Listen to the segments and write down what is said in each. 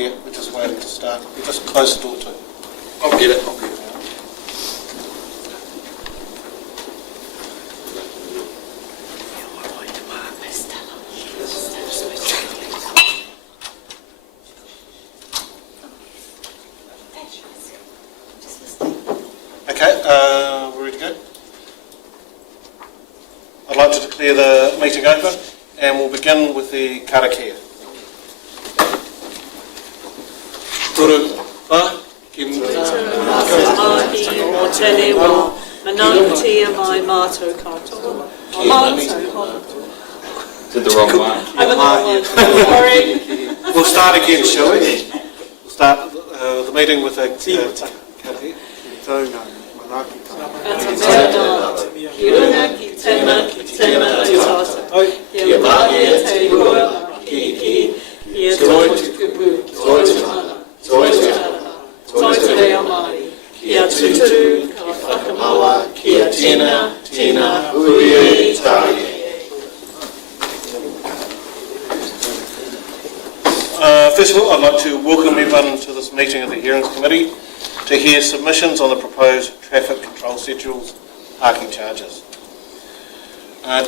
Yeah, we're just waiting to start. We just close the door too. I'll get it. Okay, we're ready to go. I'd like to declare the meeting open, and we'll begin with the karakia. Did the wrong one. Sorry. We'll start again, shall we? We'll start the meeting with a karakia. First of all, I'd like to welcome everyone to this meeting of the Hearings Committee to hear submissions on the proposed traffic control schedules, parking charges.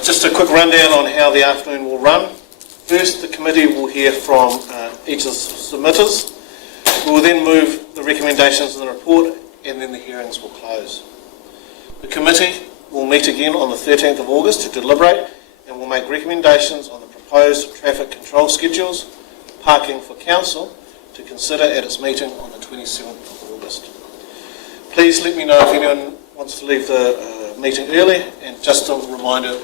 Just a quick rundown on how the afternoon will run. First, the committee will hear from each of the submitters. We will then move the recommendations in the report, and then the hearings will close. The committee will meet again on the 13th of August to deliberate and will make recommendations on the proposed traffic control schedules, parking for council, to consider at its meeting on the 27th of August. Please let me know if anyone wants to leave the meeting early, and just a reminder,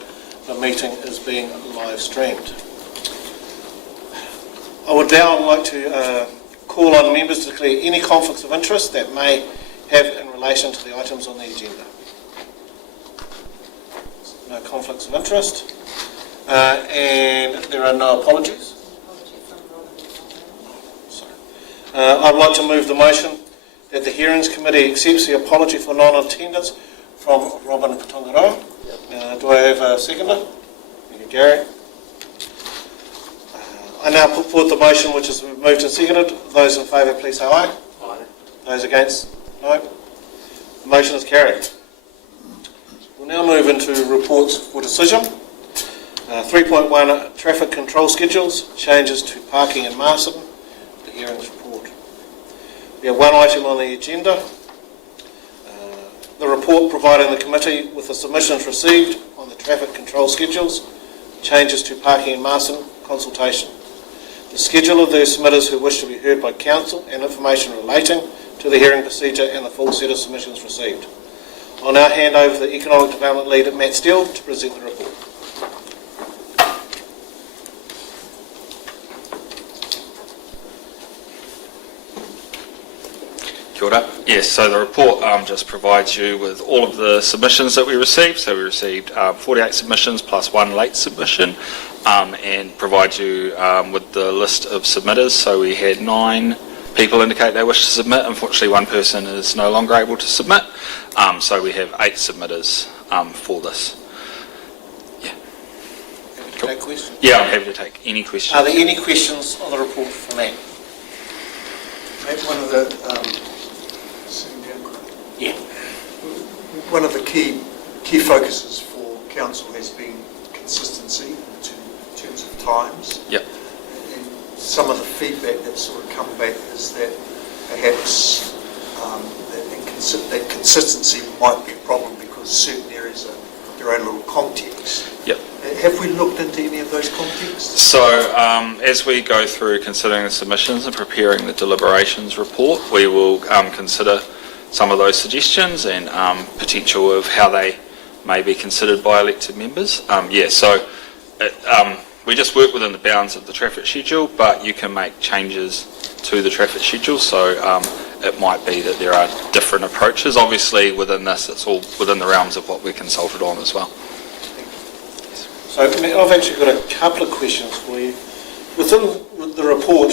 the meeting is being live streamed. I would now like to call on members to declare any conflicts of interest that may have in relation to the items on the agenda. No conflicts of interest, and there are no apologies. I'd like to move the motion that the Hearings Committee accepts the apology for non-attendance from Robin Patongaroa. Do I have a seconder? Thank you, Gary. I now put forward the motion which has been moved and seconded. Those in favour, please say aye. Aye. Those against? No. The motion is carried. We'll now move into reports for decision. 3.1 Traffic Control Schedules, changes to parking in Masterton, the hearings report. We have one item on the agenda, the report providing the committee with the submissions received on the traffic control schedules, changes to parking in Masterton, consultation. The schedule of those submitters who wish to be heard by council and information relating to the hearing procedure and the full set of submissions received. I'll now hand over to the Economic Development Lead, Matt Steele, to present the report. Kia ora. Yes, so the report just provides you with all of the submissions that we received. So we received 48 submissions plus one late submission, and provides you with the list of submitters. So we had 9 people indicate they wish to submit. Unfortunately, one person is no longer able to submit. So we have 8 submitters for this. Yeah. Happy to take questions? Yeah, I'm happy to take any questions. Are there any questions on the report for Matt? Maybe one of the one of the key focuses for council has been consistency in terms of times. Yep. And some of the feedback that's sort of come back is that perhaps that consistency might be a problem because certain areas are their own little context. Yep. Have we looked into any of those contexts? So as we go through considering the submissions and preparing the deliberations report, we will consider some of those suggestions and potential of how they may be considered by elected members. We just work within the bounds of the traffic schedule, but you can make changes to the traffic schedule, so it might be that there are different approaches. Obviously within this, it's all within the realms of what we're consulted on as well. So I've actually got a couple of questions for you. Within the report,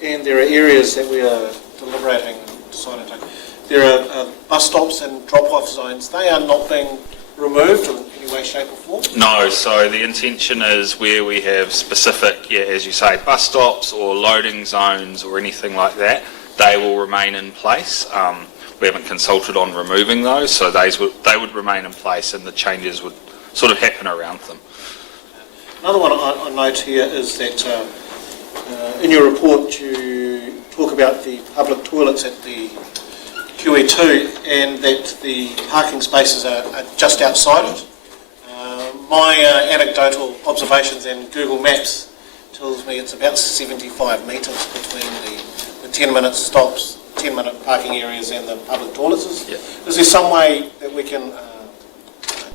and there are areas that we are deliberating and deciding to take, there are bus stops and drop-off zones. They are not being removed in any any way, shape or form? No, so the intention is where we have specific, as you say, bus stops or loading zones or anything like that, they will remain in place. We haven't consulted on removing those, so they would remain in place and the changes would sort of happen around them. Another one I note here is that in your report you talk about the public toilets at the QE2 and that the parking spaces are just outside it. My anecdotal observations and Google Maps tells me it's about 75 metres between the 10-minute stops, 10-minute parking areas and the public toilets. Yeah. Is there some way that we can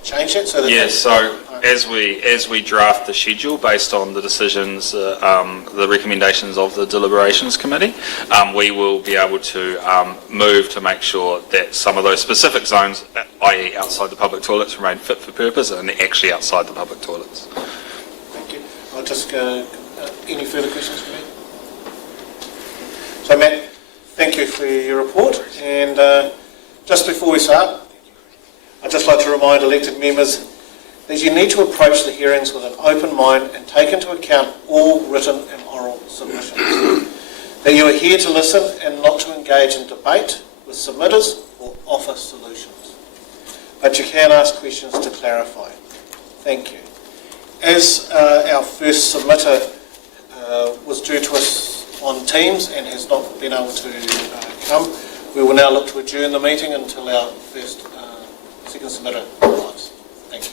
change that? So that So as we draft the schedule based on the decisions, the recommendations of the deliberations committee, we will be able to move to make sure that some of those specific zones, i.e. outside the public toilets, remain fit for purpose and actually outside the public toilets. Thank you. I'll just any further questions for me? So Matt, thank you for your report, and just before we start, I'd just like to remind elected members that you need to approach the hearings with an open mind and take into account all written and oral submissions. That you are here to listen and not to engage in debate with submitters or offer solutions. But you can ask questions to clarify. Thank you. As our first submitter was due to us on Teams and has not been able to come, we will now look to adjourn the meeting until our second submitter arrives. Thank you.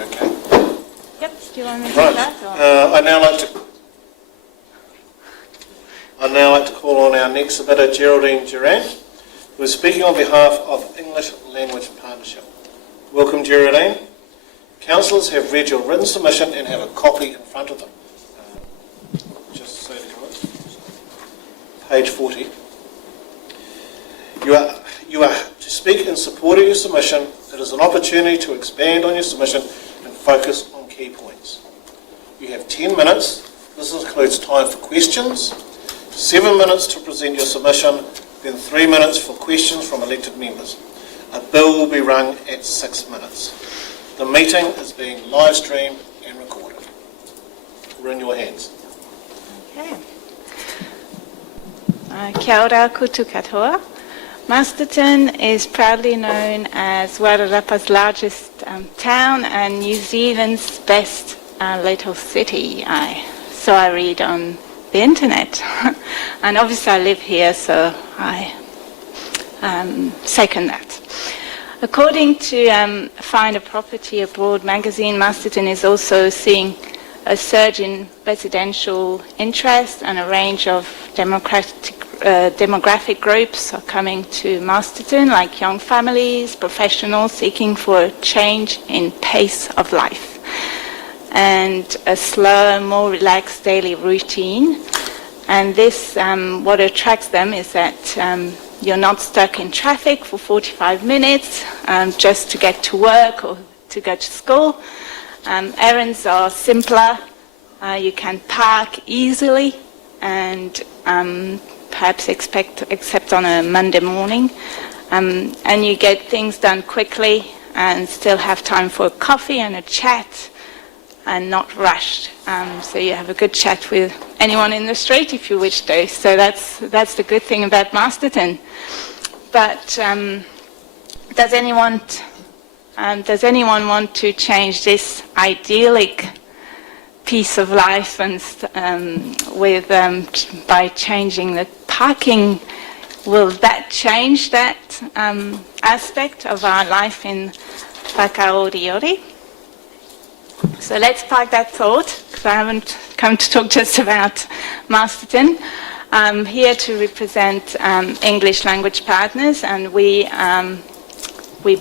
Okay. Yep, do you want me to do Right. that? Or? I'd now like to call on our next submitter, Geraldine Durant, who is speaking on behalf of English Language Partnership. Welcome, Geraldine. Councillors have read your written submission and have a copy in front of them. Just so you know, page 40. You are to speak in support of your submission. It is an opportunity to expand on your submission and focus on key points. You have 10 minutes. This includes time for questions, 7 minutes to present your submission, then 3 minutes for questions from elected members. A bill will be rung at 6 minutes. The meeting is being live streamed and recorded. We're in your hands. Okay. Kia ora koutou katoa. Masterton is proudly known as Wairarapa's largest town and New Zealand's best little city. So I read on the internet. And obviously I live here, so I second that. According to Find a Property Abroad magazine, Masterton is also seeing a surge in residential interest, and a range of demographic groups are coming to Masterton, like young families, professionals seeking for a change in pace of life, and a slower, more relaxed daily routine. And this, what attracts them is that you're not stuck in traffic for 45 minutes just to get to work or to go to school. Errands are simpler. You can park easily, and perhaps except on a Monday morning. And you get things done quickly and still have time for a coffee and a chat, and not rushed. So you have a good chat with anyone in the street if you wish to. So that's the good thing about Masterton. But does anyone want to change this idyllic piece of life and by changing the parking? Will that change that aspect of our life in Whakaoriori? So let's park that thought, because I haven't come to talk just about Masterton. I'm here to represent English language partners, and we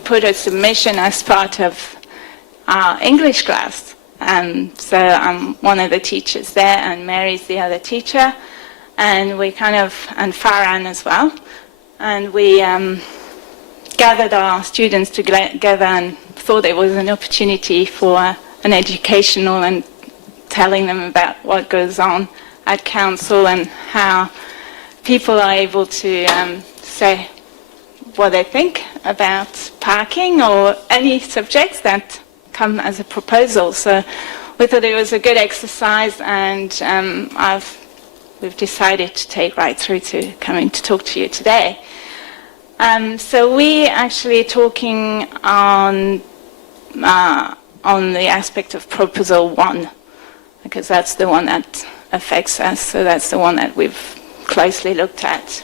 put a submission as part of our English class. So I'm one of the teachers there, and Mary's the other teacher, and and Farhan as well. And we gathered our students together and thought there was an opportunity for an educational and telling them about what goes on at council and how people are able to say what they think about parking or any subjects that come as a proposal. So we thought it was a good exercise, and we've decided to take right through to coming to talk to you today. So we actually talking on the aspect of Proposal 1, because that's the one that affects us, so that's the one that we've closely looked at.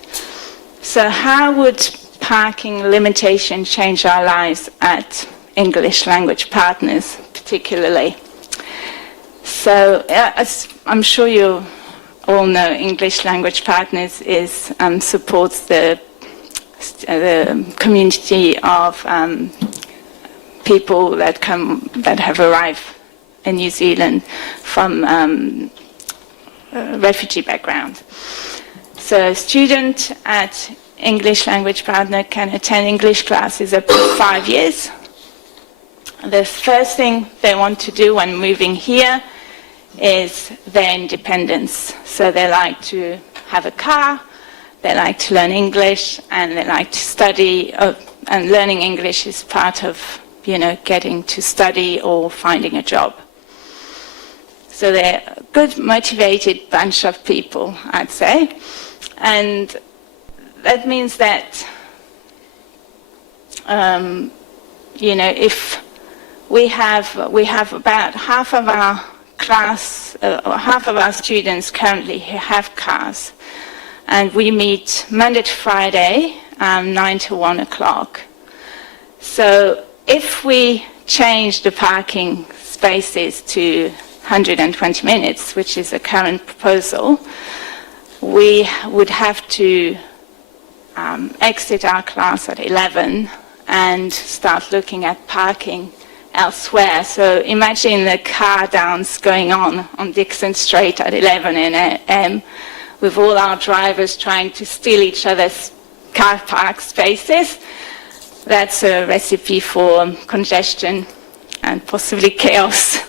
So how would parking limitation change our lives at English language partners particularly? So as I'm sure you all know, English language partners supports the community of people that have arrived in New Zealand from refugee background. So a student at English language partner can attend English classes up to 5 years. The first thing they want to do when moving here is their independence. So they like to have a car, they like to learn English, and they like to study, and learning English is part of getting to study or finding a job. So they're a good, motivated bunch of people, I'd say. And that means that, if we have about half of our class, or half of our students currently have cars, and we meet Monday to Friday, 9 to 1 o'clock. So if we change the parking spaces to 120 minutes, which is the current proposal, we would have to exit our class at 11 and start looking at parking elsewhere. So imagine the car dance going on Dixon Street at 11 a.m. with all our drivers trying to steal each other's car park spaces. That's a recipe for congestion and possibly chaos.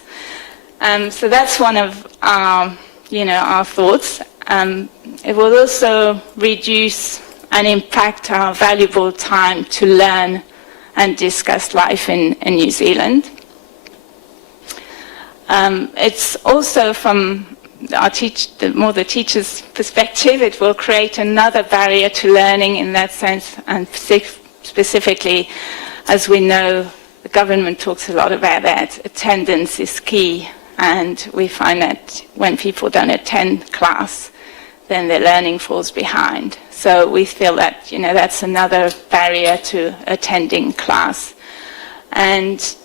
So that's one of our, our thoughts. It will also reduce and impact our valuable time to learn and discuss life in New Zealand. It's also from the teacher's perspective, it will create another barrier to learning in that sense, and specifically, as we know, the government talks a lot about that, attendance is key, and we find that when people don't attend class, then their learning falls behind. So we feel that, that's another barrier to attending class. And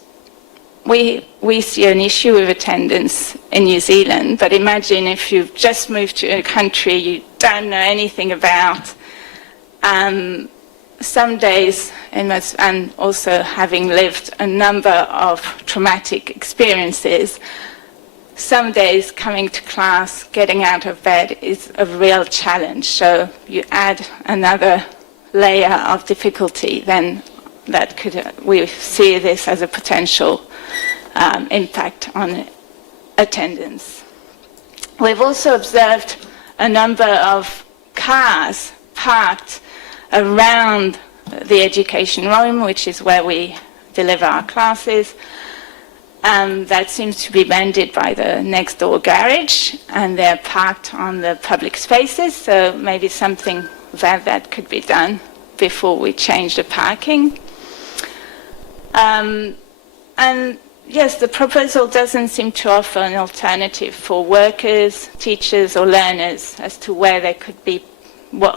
we see an issue with attendance in New Zealand, but imagine if you've just moved to a country you don't know anything about. Some days, and also having lived a number of traumatic experiences, some days coming to class, getting out of bed is a real challenge. So you add another layer of difficulty, then we see this as a potential impact on attendance. We've also observed a number of cars parked around the education room, which is where we deliver our classes. That seems to be banded by the next door garage, and they're parked on the public spaces, so maybe something that could be done before we change the parking. And yes, the proposal doesn't seem to offer an alternative for workers, teachers or learners as to where they could be,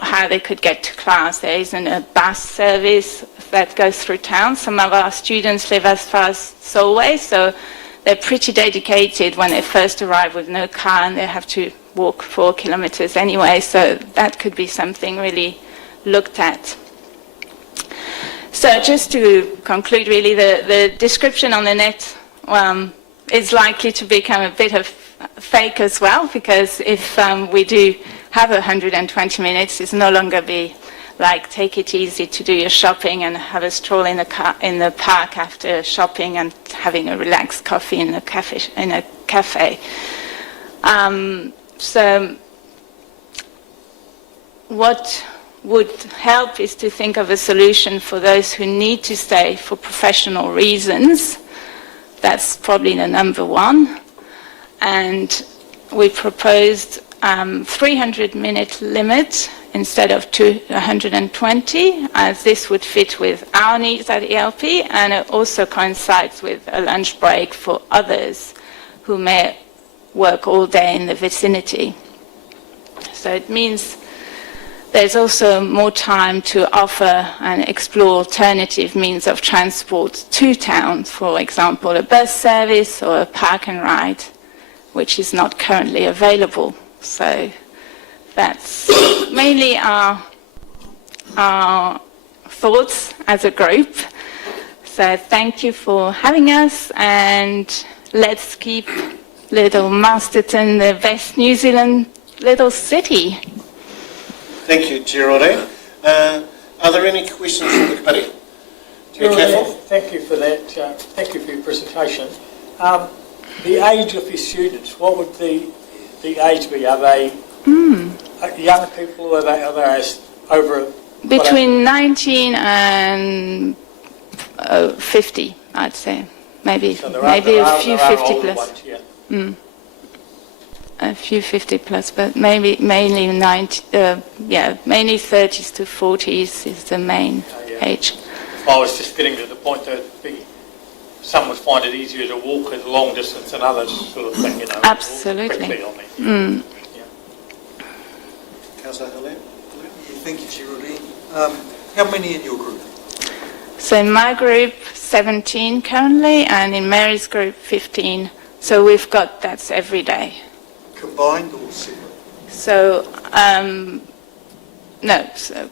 how they could get to class. There isn't a bus service that goes through town. Some of our students live as far as Solway, so they're pretty dedicated when they first arrive with no car, and they have to walk 4 kilometers anyway, so that could be something really looked at. So just to conclude, really, the description on the net is likely to become a bit of fake as well, because if we do have 120 minutes, it's no longer be like take it easy to do your shopping and have a stroll in the park after shopping and having a relaxed coffee in a cafe. So what would help is to think of a solution for those who need to stay for professional reasons. That's probably the number one. And we proposed 300-minute limit instead of 120, as this would fit with our needs at ELP, and it also coincides with a lunch break for others who may work all day in the vicinity. So it means there's also more time to offer and explore alternative means of transport to town, for example, a bus service or a park and ride, which is not currently available. So that's mainly our thoughts as a group. So thank you for having us, and let's keep little Masterton the best New Zealand little city. Thank you, Geraldine. Are there any questions from the committee? Geraldine, thank you for that. Thank you for your presentation. The age of your students, what would the age be? Are they young people, or are they over? Between 19 and 50, I'd say. Maybe a few 50 plus. Ones, yeah. A few 50 plus, but mainly 90. Mainly 30s to 40s is the main age. I was just getting to the point that it'd be some would find it easier to walk as a long distance than others, sort of thing, you know. Absolutely. Quickly on it. Councillor Helene? Yeah, thank you, Geraldine. How many in your group? So in my group, 17 currently, and in Mary's group, 15. So we've got, that's every day. Combined or separate? So, no, so,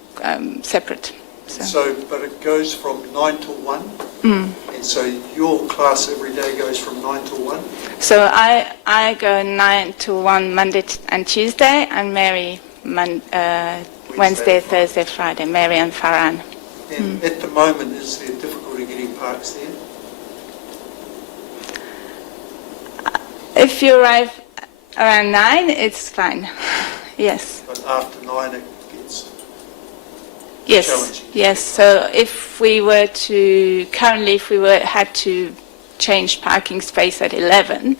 separate. So, But it goes from 9 till 1? And so your class every day goes from 9 till 1? so I go 9 to 1 Monday and Tuesday, and Mary Wednesday, Thursday, Friday, Mary and Farhan. And at the moment, is there difficulty getting parks there? If you arrive around 9, it's fine. Yes. But after 9, it gets Yes, challenging. yes. So if we were to, currently if we had to change parking space at 11,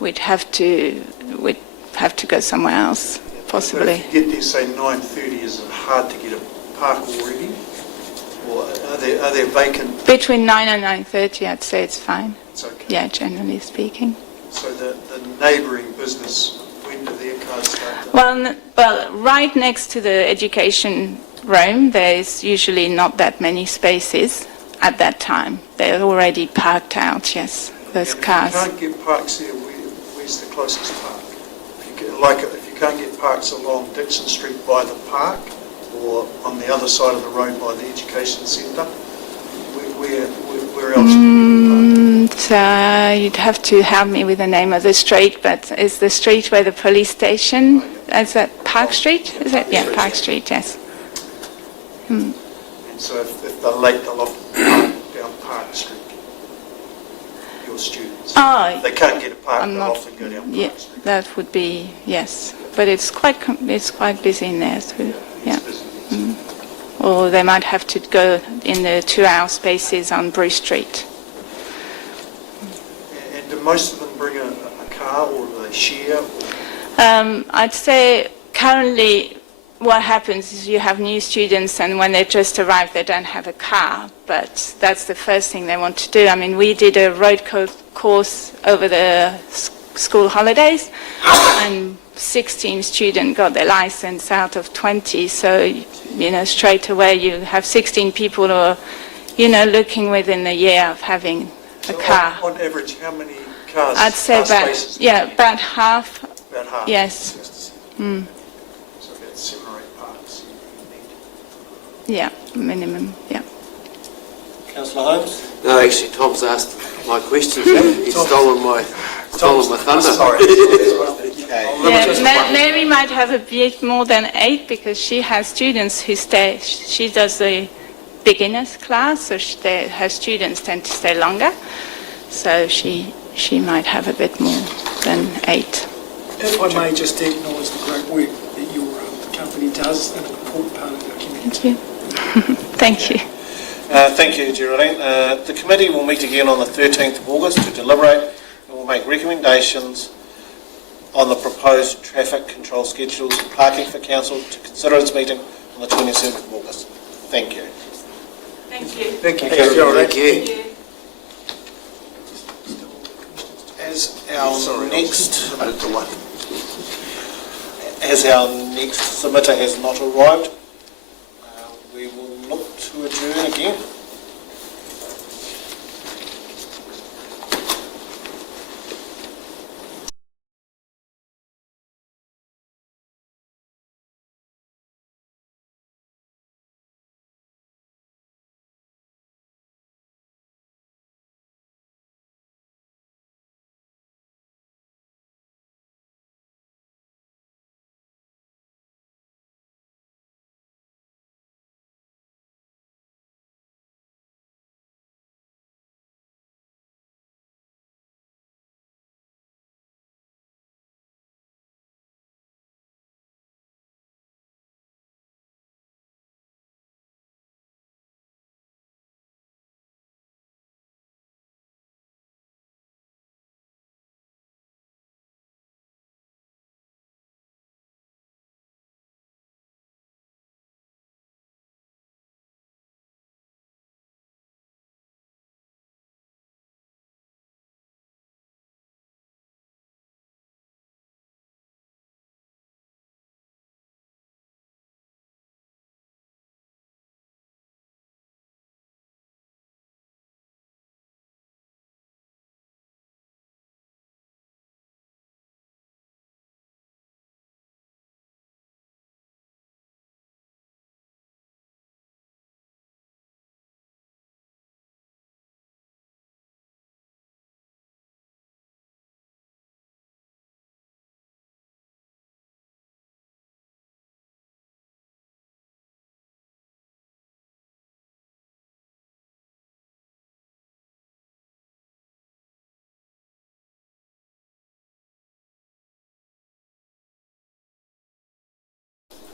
we'd have to go somewhere else, possibly. But if you get there, say 9:30, is it hard to get a park already? Or are there vacant? Between 9 and 9:30, I'd say it's fine. It's okay. Yeah, generally speaking. So the neighbouring business, when do their cars start? Well, right next to the education room, there's usually not that many spaces at that time. They're already parked out, yes, those And cars. If you can't get parks there, where's the closest park? If you can't get parks along Dixon Street by the park, or on the other side of the road by the education centre, where else do you get So you'd have to help me with the name of the street, but is the street where the police station, is that Park Street? Is it? Yeah, Park Street, yes. park? And so if they're late, they'll often park down Park Street, your students. Oh, They can't get a park, I'm they'll not, often go down yeah, Park Street. that would be, yes. But it's quite busy in there too, yeah. It's busy. Or they might have to go in the 2-hour spaces on Bruce Street. And do most of them bring a car, or do they share? I'd say currently what happens is you have new students, and when they just arrive they don't have a car, but that's the first thing they want to do. I mean, we did a road course over the school holidays, and 16 students got their license out of 20, so, you know, straight away you have 16 people who are, you know, looking within a year of having a So car. On average, how many cars? I'd say car about, spaces? yeah, about half, About half? yes. So about 7 or 8 parks you need. Yeah, minimum, yeah. Councillor Holmes? No, actually, Tom's asked my questions. He's stolen my thunder. Yeah, Mary might have a bit more than 8 because she has students who stay, she does the beginners class, so her students tend to stay longer. So she might have a bit more than 8. If I may just acknowledge the great work that your company does, and an important part of our community. Thank you. Thank you. Thank you, Geraldine. The committee will meet again on the 13th of August to deliberate and will make recommendations on the proposed traffic control schedules and parking for council to consider its meeting on the 27th of August. Thank you. Thank you. Thank you, Thank you, Geraldine. Thank you. As our next submitter has not arrived, we will look to adjourn again.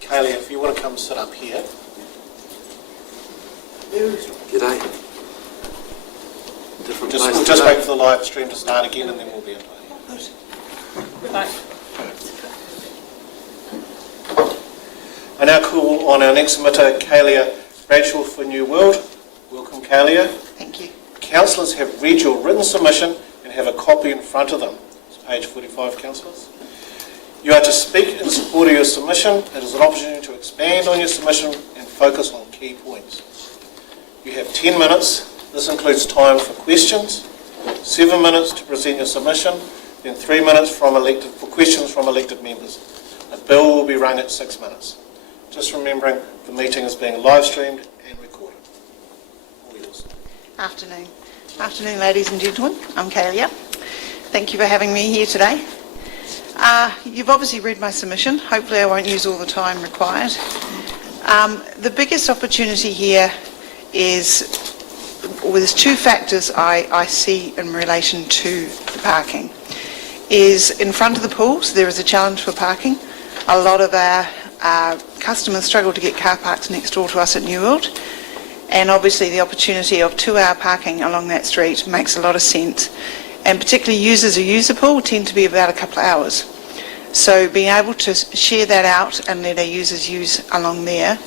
Kaylee, if you want to come sit up here. G'day. Different place We'll just today. wait for the live stream to start again and then we'll be in play. I now call on our next submitter, Kalia Bradshaw for New World. Welcome, Kalia. Thank you. Councillors have read your written submission and have a copy in front of them. It's page 45, councillors. You are to speak in support of your submission. It is an opportunity to expand on your submission and focus on key points. You have 10 minutes. This includes time for questions, 7 minutes to present your submission, then 3 minutes for questions from elected members. A bill will be rung at 6 minutes. Just remembering the meeting is being live streamed and recorded. All yours. Afternoon. Afternoon, ladies and gentlemen. I'm Kalia. Thank you for having me here today. You've obviously read my submission. Hopefully I won't use all the time required. The biggest opportunity here is, well, there's two factors I see in relation to the parking. Is in front of the pools, there is a challenge for parking. A lot of our customers struggle to get car parks next door to us at New World. And obviously the opportunity of 2-hour parking along that street makes a lot of sense. And particularly users who use the pool tend to be about a couple of hours. So being able to share that out and let our users use along there,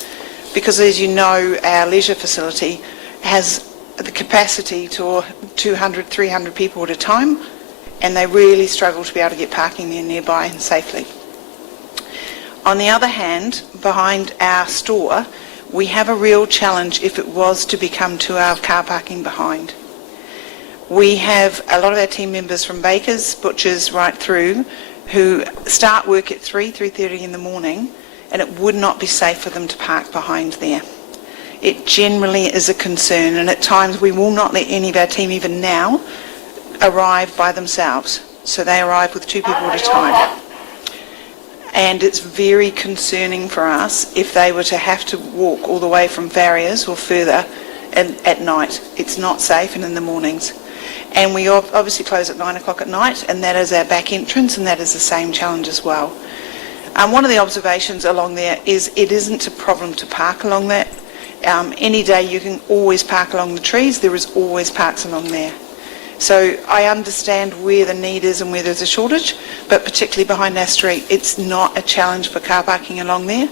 because as you know, our leisure facility has the capacity to 200, 300 people at a time, and they really struggle to be able to get parking there nearby and safely. On the other hand, behind our store, we have a real challenge if it was to become 2-hour car parking behind. We have a lot of our team members from bakers, butchers, right through, who start work at 3:30 in the morning, and it would not be safe for them to park behind there. It generally is a concern, and at times we will not let any of our team, even now, arrive by themselves. So they arrive with 2 people at a time. And it's very concerning for us if they were to have to walk all the way from Farriers or further at night. It's not safe, and in the mornings. And we obviously close at 9 o'clock at night, and that is our back entrance, and that is the same challenge as well. One of the observations along there is it isn't a problem to park along that. Any day you can always park along the trees. There is always parks along there. So I understand where the need is and where there's a shortage, but particularly behind our street, it's not a challenge for car parking along there.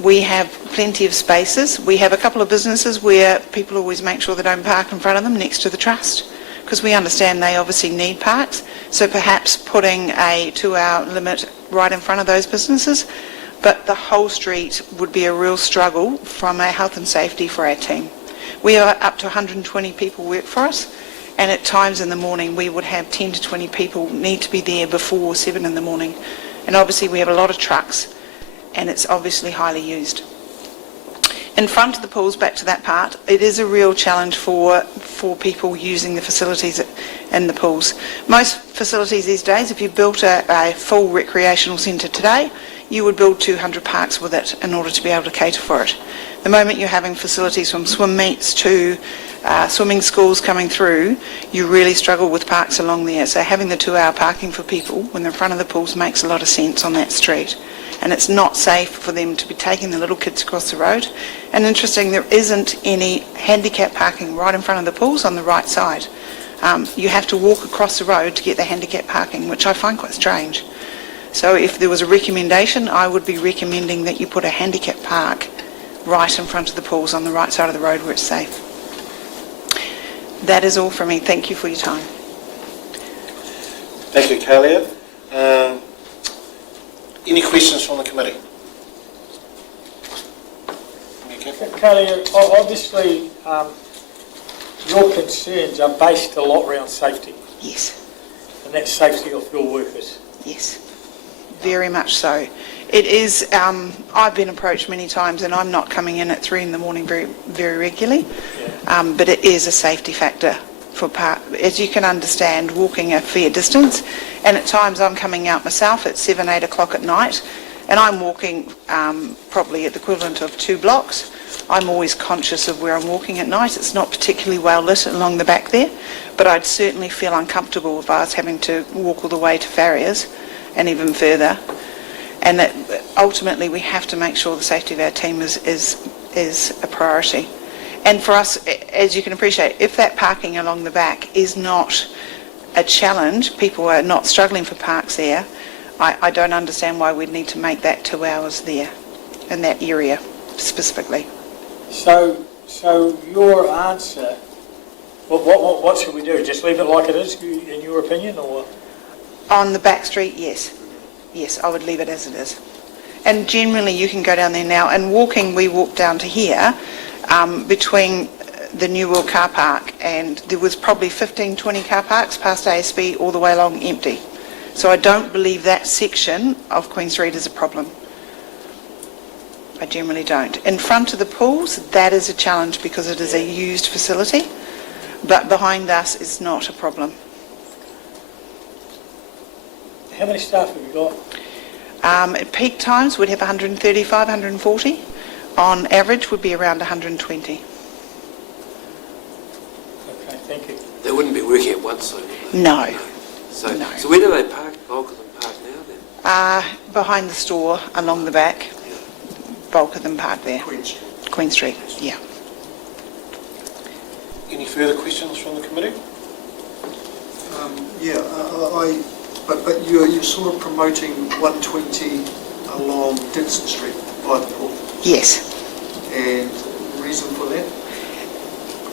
We have plenty of spaces. We have a couple of businesses where people always make sure they don't park in front of them next to the trust, because we understand they obviously need parks. So perhaps putting a 2-hour limit right in front of those businesses, but the whole street would be a real struggle from a health and safety for our team. We are up to 120 people work for us, and at times in the morning we would have 10 to 20 people need to be there before 7 in the morning. And obviously we have a lot of trucks, and it's obviously highly used. In front of the pools, back to that part, it is a real challenge for people using the facilities in the pools. Most facilities these days, if you built a full recreational centre today, you would build 200 parks with it in order to be able to cater for it. The moment you're having facilities from swim meets to swimming schools coming through, you really struggle with parks along there. So having the 2-hour parking for people when they're in front of the pools makes a lot of sense on that street. And it's not safe for them to be taking the little kids across the road. And interesting, there isn't any handicap parking right in front of the pools on the right side. You have to walk across the road to get the handicap parking, which I find quite strange. So if there was a recommendation, I would be recommending that you put a handicap park right in front of the pools on the right side of the road where it's safe. That is all from me. Thank you for your time. Thank you, Kalia. Any questions from the committee? Kelly, obviously your concerns are based a lot around safety, Yes, and that's safety of your workers. yes, very much so. It is, I've been approached many times, and I'm not coming in at 3 in the morning very, very regularly, but it is a safety factor for as you can understand, walking a fair distance, and at times I'm coming out myself at 7, 8 o'clock at night, and I'm walking probably at the equivalent of 2 blocks. I'm always conscious of where I'm walking at night. It's not particularly well lit along the back there, but I'd certainly feel uncomfortable if I was having to walk all the way to Farriers and even further. And that ultimately we have to make sure the safety of our team is a priority. And for us, as you can appreciate, if that parking along the back is not a challenge, people are not struggling for parks there, I don't understand why we'd need to make that 2 hours there, in that area specifically. So your answer, what should we do? Just leave it like it is, in your opinion, or? On the back street, yes. Yes, I would leave it as it is. And generally you can go down there now, and walking, we walk down to here, between the New World car park, and there was probably 15, 20 car parks past ASB all the way along empty. So I don't believe that section of Queen Street is a problem. I generally don't. In front of the pools, that is a challenge because it is a used facility, but behind us it's not a problem. How many staff have you got? At peak times we'd have 135, 140. On average would be around 120. Okay, thank you. They wouldn't be working at once, though, would they? No. So, No. so where do they park, bulk of them park now then? Behind the store, along the back, bulk of them park there. Queen Street. Queen Street, yeah. Any further questions from the committee? But you're sort of promoting 120 along Dixon Street by the pool. Yes, And the reason for that?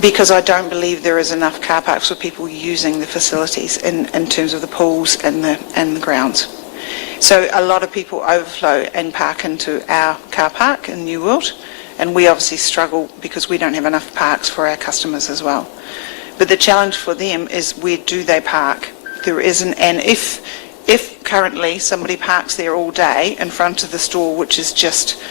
because I don't believe there is enough car parks for people using the facilities in terms of the pools and the grounds. So a lot of people overflow and park into our car park in New World, and we obviously struggle because we don't have enough parks for our customers as well. But the challenge for them is, where do they park? There isn't, and if currently somebody parks there all day in front of the store, which is just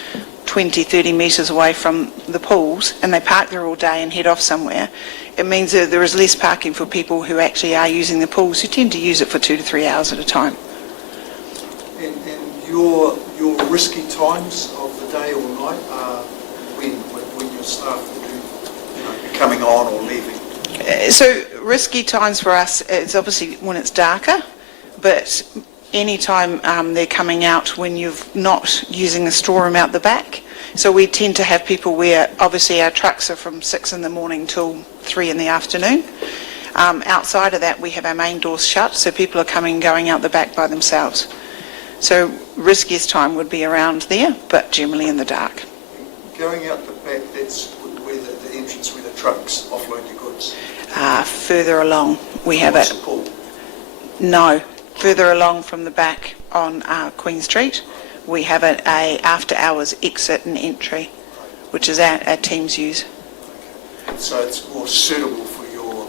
20, 30 metres away from the pools, and they park there all day and head off somewhere, it means that there is less parking for people who actually are using the pools, who tend to use it for 2 to 3 hours at a time. And your risky times of the day or night are when your staff will be coming on or leaving? So risky times for us is obviously when it's darker, but any time they're coming out when you're not using the storeroom out the back. So we tend to have people where obviously our trucks are from 6 in the morning till 3 in the afternoon. Outside of that we have our main doors shut, so people are coming and going out the back by themselves. So riskiest time would be around there, but generally in the dark. Going out the back, that's where the entrance where the trucks offload your goods. Further along we have Towards it. the pool. No, further along from the back on Queen Street, we have a after hours exit and entry, which is our teams use. So it's more suitable for your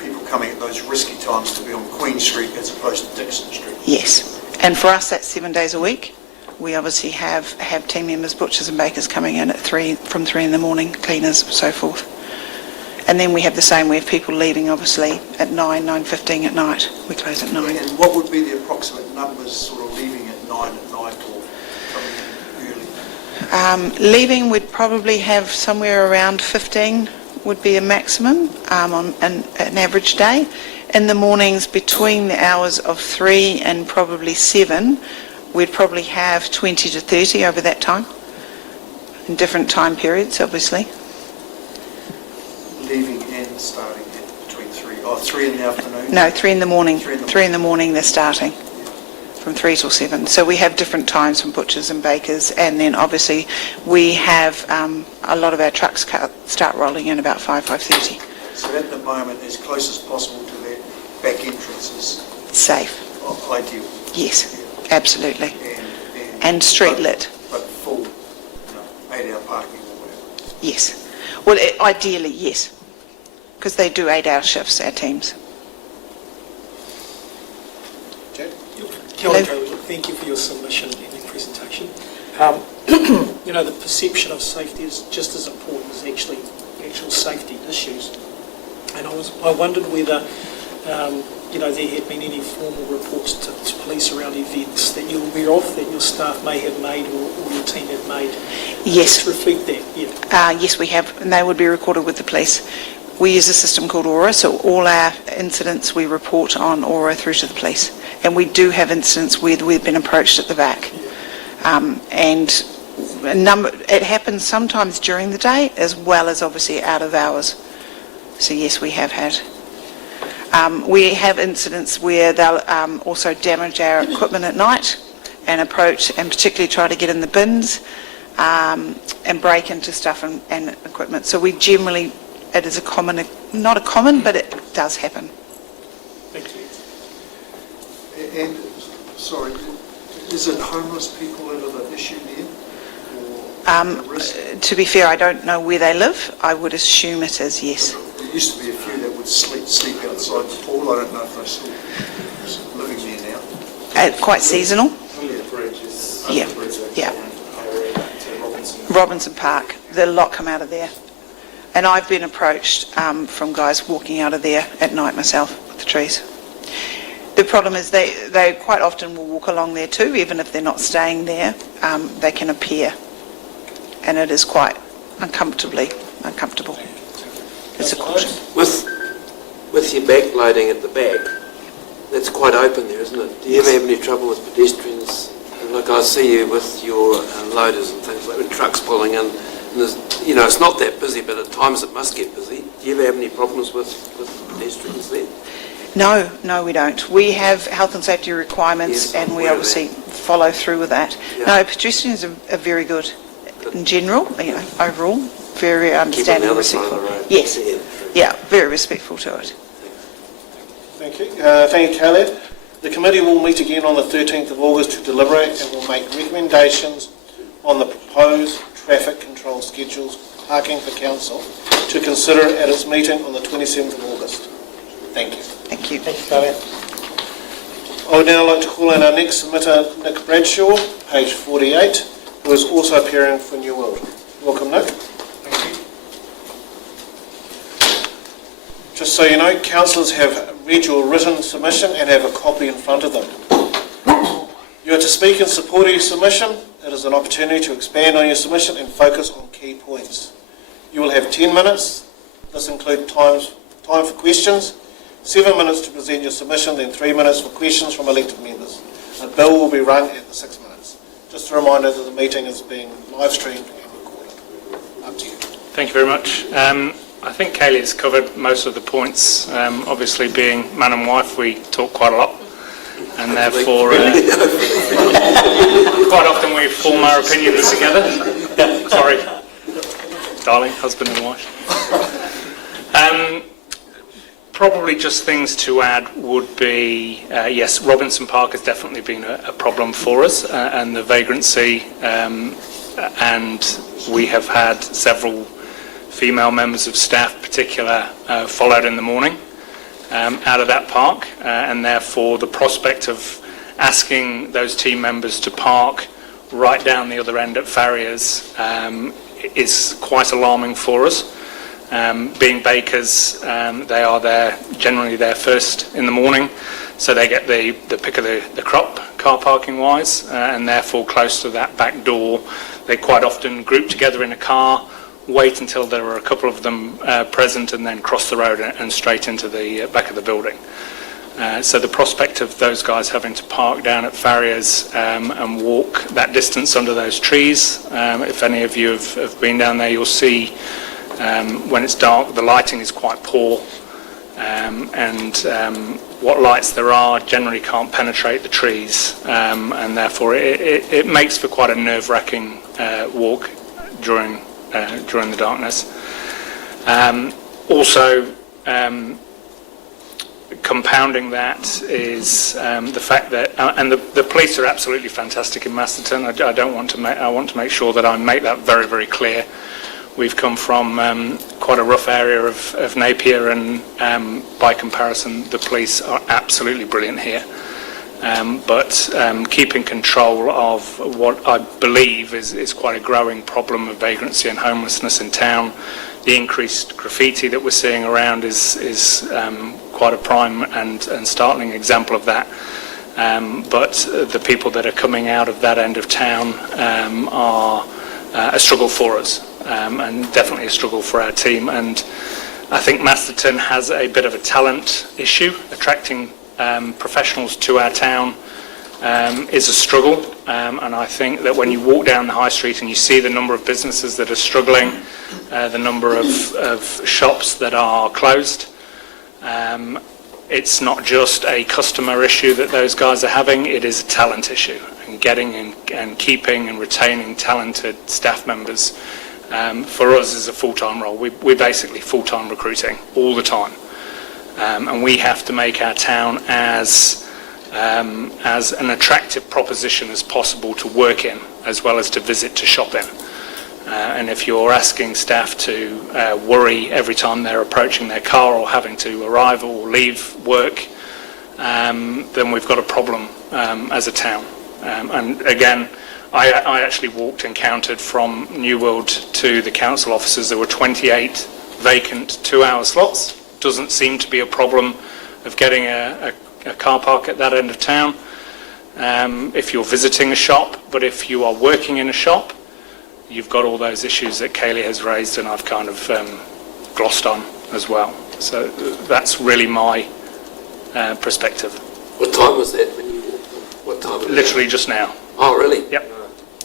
people coming at those risky times to be on Queen Street as opposed to Dixon Street. Yes, and for us that's 7 days a week. We obviously have team members, butchers and bakers coming in at from 3 in the morning, cleaners, so forth. And then we have the same, we have people leaving obviously at 9:15 at night. We close at 9. And what would be the approximate numbers sort of leaving at 9 at night or coming in early? Leaving, we'd probably have somewhere around 15 would be a maximum on an average day. In the mornings between the hours of 3 and probably 7, we'd probably have 20 to 30 over that time, in different time periods obviously. Leaving and starting at between 3 in the afternoon? No, 3 in the morning. 3 in the 3 in the morning they're starting, from 3 till 7. So we have different times from butchers and bakers, and then obviously we have a lot of our trucks start rolling in about 5:30. So at the moment, as close as possible to that back entrance is Safe, ideal. yes, absolutely. And And street lit, But full, 8-hour parking or whatever. yes. Well, ideally, yes, because they do 8-hour shifts, our teams. Jack? Kelly, thank you for your submission and your presentation. The perception of safety is just as important as actual safety issues. And I wondered whether, there had been any formal reports to police around events that you're aware of, that your staff may have made or your team have made. Yes. To reflect that, yeah. Yes, we have, and they would be recorded with the police. We use a system called Aura, so all our incidents we report on Aura through to the police. And we do have incidents where we've been approached at the back. And it happens sometimes during the day as well as obviously out of hours. So yes, we have had. We have incidents where they'll also damage our equipment at night and approach and particularly try to get in the bins and break into stuff and equipment. So we generally, it is a common, not a common, but it does happen. Thank you. And, sorry, is it homeless people that are the issue there? Or the risk? To be fair, I don't know where they live. I would assume it is, yes. There used to be a few that would sleep outside the pool. I don't know if they're still living there now. Quite seasonal. Yeah. Yeah. Robinson Park. A lot come out of there. And I've been approached from guys walking out of there at night myself with the trees. The problem is they quite often will walk along there too, even if they're not staying there. They can appear. And it is quite uncomfortable. It's a caution. With your backloading at the back, that's quite open there, isn't it? Do you ever have any trouble with pedestrians? Like I see you with your loaders and things like when trucks pulling in, and there's, it's not that busy, but at times it must get busy. Do you ever have any problems with pedestrians there? No, we don't. We have health and safety requirements, Yes, and we aware of obviously follow through with that. Yeah. No, pedestrians are very good in general. Overall, very understanding, Keep on the other side of respectful. the road. Yes, Yeah. yeah, very respectful to it. Thank you. Thank you, Caleb. The committee will meet again on the 13th of August to deliberate and will make recommendations on the proposed traffic control schedules parking for council to consider at its meeting on the 27th of August. Thank you. Thank you. Thank you, Talia. I would now like to call in our next submitter, Nick Bradshaw, page 48, who is also appearing for New World. Welcome, Nick. Just so you know, councillors have read your written submission and have a copy in front of them. You are to speak in support of your submission. It is an opportunity to expand on your submission and focus on key points. You will have 10 minutes. This includes time for questions, 7 minutes to present your submission, then 3 minutes for questions from elected members. A bell will be rung at the 6 minutes. Just a reminder that the meeting is being live streamed and recorded. Up to you. Thank you very much. I think Kaylee has covered most of the points. Obviously, being man and wife, we talk quite a lot, and therefore, quite often we form our opinions together. Sorry, darling, husband and wife. Probably just things to add would be, yes, Robinson Park has definitely been a problem for us, and the vagrancy, and we have had several female members of staff, particular, followed in the morning out of that park, and therefore the prospect of asking those team members to park right down the other end at Farriers is quite alarming for us. Being bakers, they are generally there first in the morning, so they get the pick of the crop car parking wise, and therefore close to that back door. They quite often group together in a car, wait until there are a couple of them present, and then cross the road and straight into the back of the building. So the prospect of those guys having to park down at Farriers and walk that distance under those trees, if any of you have been down there, you'll see when it's dark the lighting is quite poor, and what lights there are generally can't penetrate the trees, and therefore it makes for quite a nerve-wracking walk during the darkness. Also, compounding that is the fact that, and the police are absolutely fantastic in Masterton. I want to make sure that I make that very, very clear. We've come from quite a rough area of Napier, and by comparison, the police are absolutely brilliant here. But keeping control of what I believe is quite a growing problem of vagrancy and homelessness in town. The increased graffiti that we're seeing around is quite a prime and startling example of that. But the people that are coming out of that end of town are a struggle for us, and definitely a struggle for our team. And I think Masterton has a bit of a talent issue, attracting professionals to our town is a struggle, and I think that when you walk down the high street and you see the number of businesses that are struggling, the number of shops that are closed, it's not just a customer issue that those guys are having, it is a talent issue, and getting and keeping and retaining talented staff members for us is a full-time role. We're basically full-time recruiting all the time, and we have to make our town as an attractive proposition as possible to work in, as well as to visit, to shop in. And if you're asking staff to worry every time they're approaching their car or having to arrive or leave work, then we've got a problem as a town. And again, I actually walked and counted from New World to the council offices. There were 28 vacant 2-hour slots. Doesn't seem to be a problem of getting a car park at that end of town if you're visiting a shop, but if you are working in a shop, you've got all those issues that Kaylee has raised and I've kind of glossed on as well. So that's really my perspective. What time was that when you walked? What time? Literally just now. Oh, really? Yep.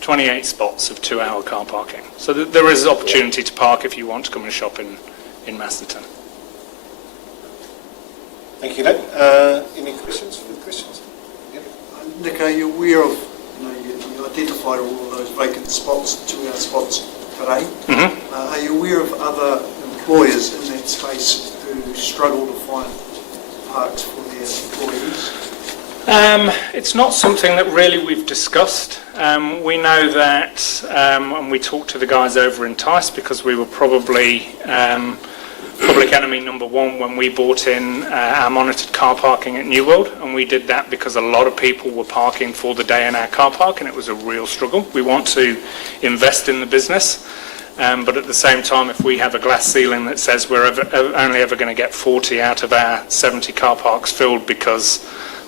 28 spots of 2-hour car parking. So there is opportunity to park if you want to come and shop in Masterton. Thank you, Nick. Any questions? Further questions? Yep. Nick, are you aware of, you identified all of those vacant spots, 2-hour spots today. Mm-hmm. Are you aware of other employers in that space who struggle to find parks for their employees? It's not something that really we've discussed. We know that, and we talked to the guys over in Tice because we were probably public enemy number one when we bought in our monitored car parking at New World, and we did that because a lot of people were parking for the day in our car park and it was a real struggle. We want to invest in the business, but at the same time, if we have a glass ceiling that says we're only ever going to get 40 out of our 70 car parks filled because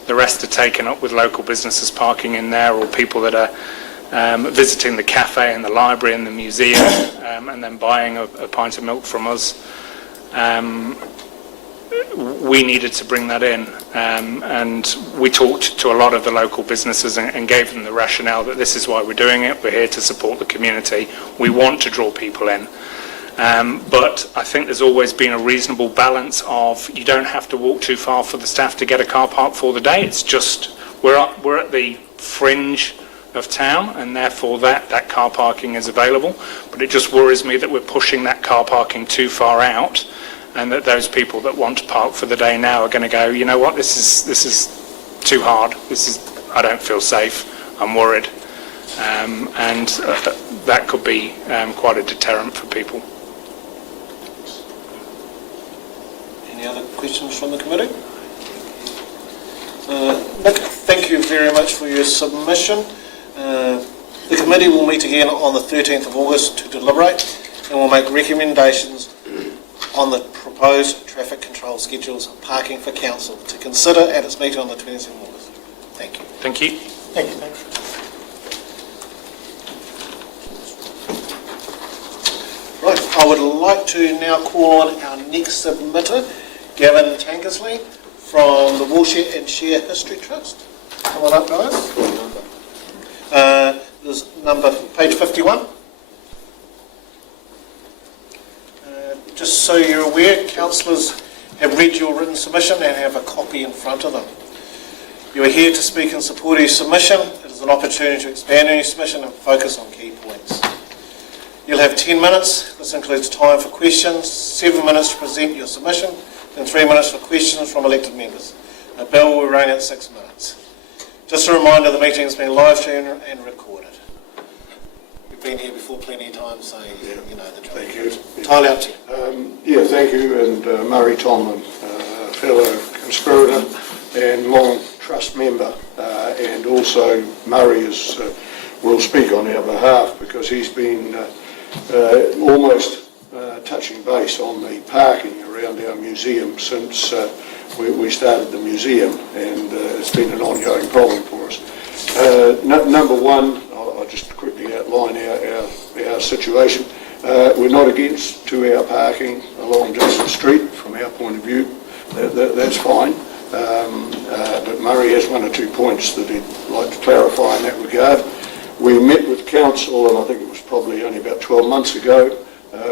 the rest are taken up with local businesses parking in there or people that are visiting the cafe and the library and the museum and then buying a pint of milk from us, we needed to bring that in, and we talked to a lot of the local businesses and gave them the rationale that this is why we're doing it. We're here to support the community. We want to draw people in, but I think there's always been a reasonable balance of you don't have to walk too far for the staff to get a car park for the day. It's just we're at the fringe of town, and therefore that car parking is available, but it just worries me that we're pushing that car parking too far out, and that those people that want to park for the day now are going to go, you know what, this is too hard, I don't feel safe, I'm worried, and that could be quite a deterrent for people. Any other questions from the committee? Nick, thank you very much for your submission. The committee will meet again on the 13th of August to deliberate and will make recommendations on the proposed traffic control schedules of parking for council to consider at its meeting on the 20th of August. Thank you. Thank you. Thank you, Nick. Right, I would like to now call on our next submitter, Gavin Tankersley from the Woolshed and Share History Trust. Come on up, guys. There's page 51. Just so you're aware, councillors have read your written submission and have a copy in front of them. You are here to speak in support of your submission. It is an opportunity to expand on your submission and focus on key points. You'll have 10 minutes. This includes time for questions, 7 minutes to present your submission, and 3 minutes for questions from elected members. A bell will ring at 6 minutes. Just a reminder, the meeting has been live streamed and recorded. You've been here before plenty of times, so you know the drill. Thank you. Entirely up to you. Thank you, and Murray Tomlin, fellow conspirator and long trust member, and also Murray will speak on our behalf because he's been almost touching base on the parking around our museum since we started the museum, and it's been an ongoing problem for us. Number one, I'll just quickly outline our situation. We're not against 2-hour parking along Dixon Street from our point of view. That's fine. but Murray has one or two points that he'd like to clarify in that regard. We met with council, and I think it was probably only about 12 months ago,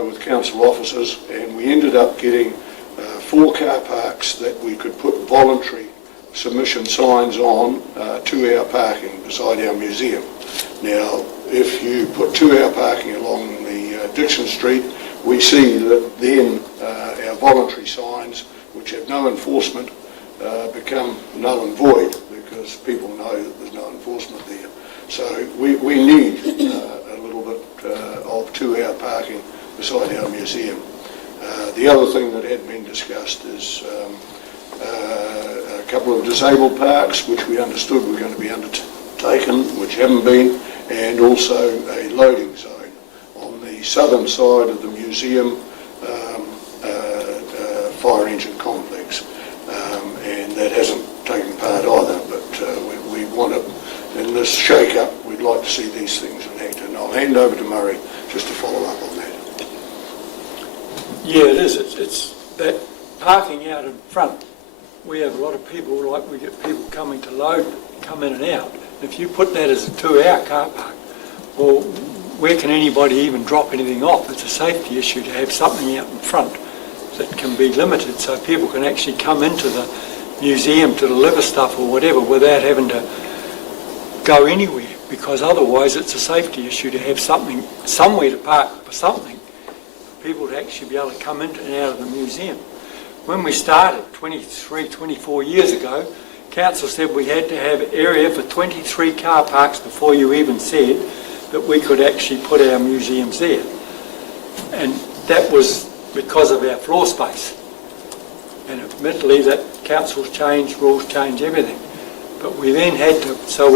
with council officers, and we ended up getting 4 car parks that we could put voluntary submission signs on 2-hour parking beside our museum. Now, if you put 2-hour parking along the Dixon Street, we see that then our voluntary signs, which have no enforcement, become null and void because people know that there's no enforcement there. So we need a little bit of 2-hour parking beside our museum. The other thing that had been discussed is a couple of disabled parks, which we understood were going to be undertaken, which haven't been, and also a loading zone on the southern side of the museum fire engine complex, and that hasn't taken part either, but we want to, in this shake-up, we'd like to see these things enacted. And I'll hand over to Murray just to follow up on that. Yeah, it is. It's that parking out in front. We have a lot of people, like we get people coming to load, come in and out. If you put that as a 2-hour car park, well, where can anybody even drop anything off? It's a safety issue to have something out in front that can be limited so people can actually come into the museum to deliver stuff or whatever without having to go anywhere, because otherwise it's a safety issue to have something, somewhere to park for something, for people to actually be able to come in and out of the museum. When we started 23, 24 years ago, council said we had to have area for 23 car parks before you even said that we could actually put our museums there. And that was because of our floor space. And admittedly that councils change, rules change, everything. But we then had to, so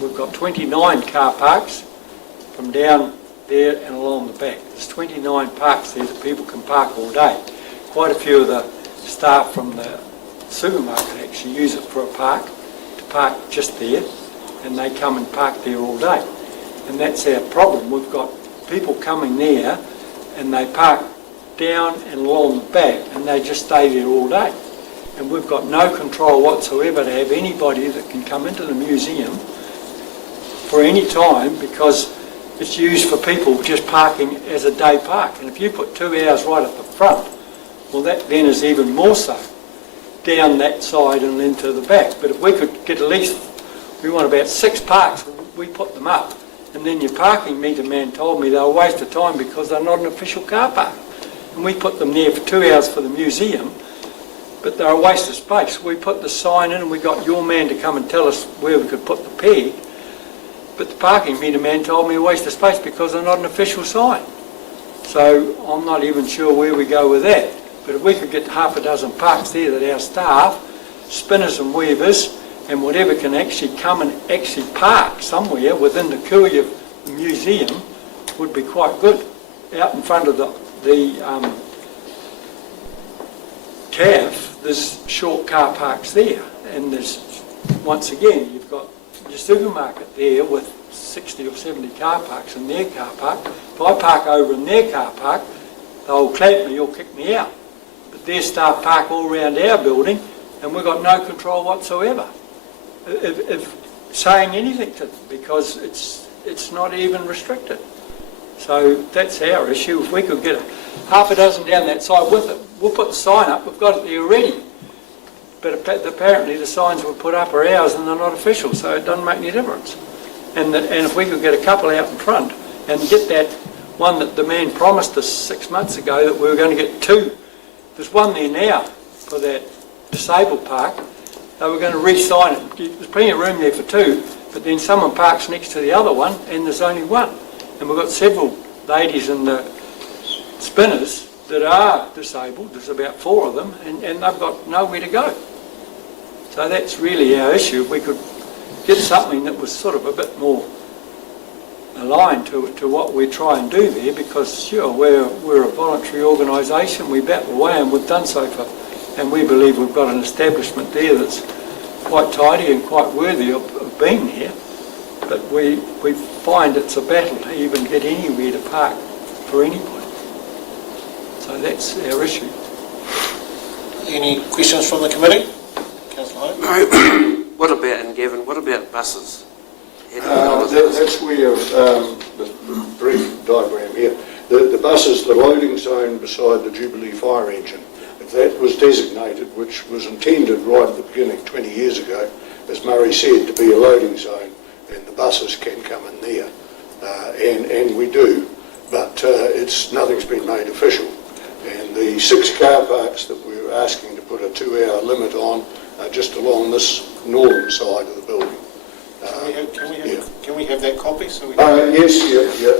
we've got 29 car parks from down there and along the back. There's 29 parks there that people can park all day. Quite a few of the staff from the supermarket actually use it for a park, to park just there, and they come and park there all day. And that's our problem. We've got people coming there and they park down and along the back and they just stay there all day. And we've got no control whatsoever to have anybody that can come into the museum for any time, because it's used for people just parking as a day park. And if you put 2 hours right at the front, well, that then is even more so down that side and into the back. But if we could get at least, we want about 6 parks, we put them up. And then your parking meter man told me they're a waste of time because they're not an official car park. And we put them there for 2 hours for the museum, but they're a waste of space. We put the sign in and we got your man to come and tell us where we could put the peg, but the parking meter man told me a waste of space because they're not an official sign. So I'm not even sure where we go with that. But if we could get half a dozen parks there that our staff, spinners and weavers and whatever can actually come and actually park somewhere within the cooey of the museum would be quite good. Out in front of the CAF, there's short car parks there, and there's, once again, you've got your supermarket there with 60 or 70 car parks in their car park. If I park over in their car park, they'll clamp me or kick me out. But their staff park all around our building, and we've got no control whatsoever of saying anything to them, because it's not even restricted. So that's our issue. If we could get half a dozen down that side with it, we'll put the sign up. We've got it there already. But apparently the signs we put up are ours and they're not official, so it doesn't make any difference. And if we could get a couple out in front and get that one that the man promised us 6 months ago that we were going to get 2. There's one there now for that disabled park. They were going to re-sign it. There's plenty of room there for 2, but then someone parks next to the other one and there's only one. And we've got several ladies in the spinners that are disabled. There's about 4 of them, and they've got nowhere to go. So that's really our issue. If we could get something that was sort of a bit more aligned to what we try and do there, because sure, we're a voluntary organisation, we battle away and we've done so for, and we believe we've got an establishment there that's quite tidy and quite worthy of being here. But we find it's a battle to even get anywhere to park for anybody. So that's our issue. Any questions from the committee? Councillor Home? What about, and Gavin, what about buses? That's where, the brief diagram here, the bus is the loading zone beside the Jubilee fire engine. If that was designated, which was intended right at the beginning, 20 years ago, as Murray said, to be a loading zone, then the buses can come in there. And we do, but nothing's been made official. And the 6 car parks that we're asking to put a 2-hour limit on are just along this northern side of the building. Can we have that copy? So we Yes,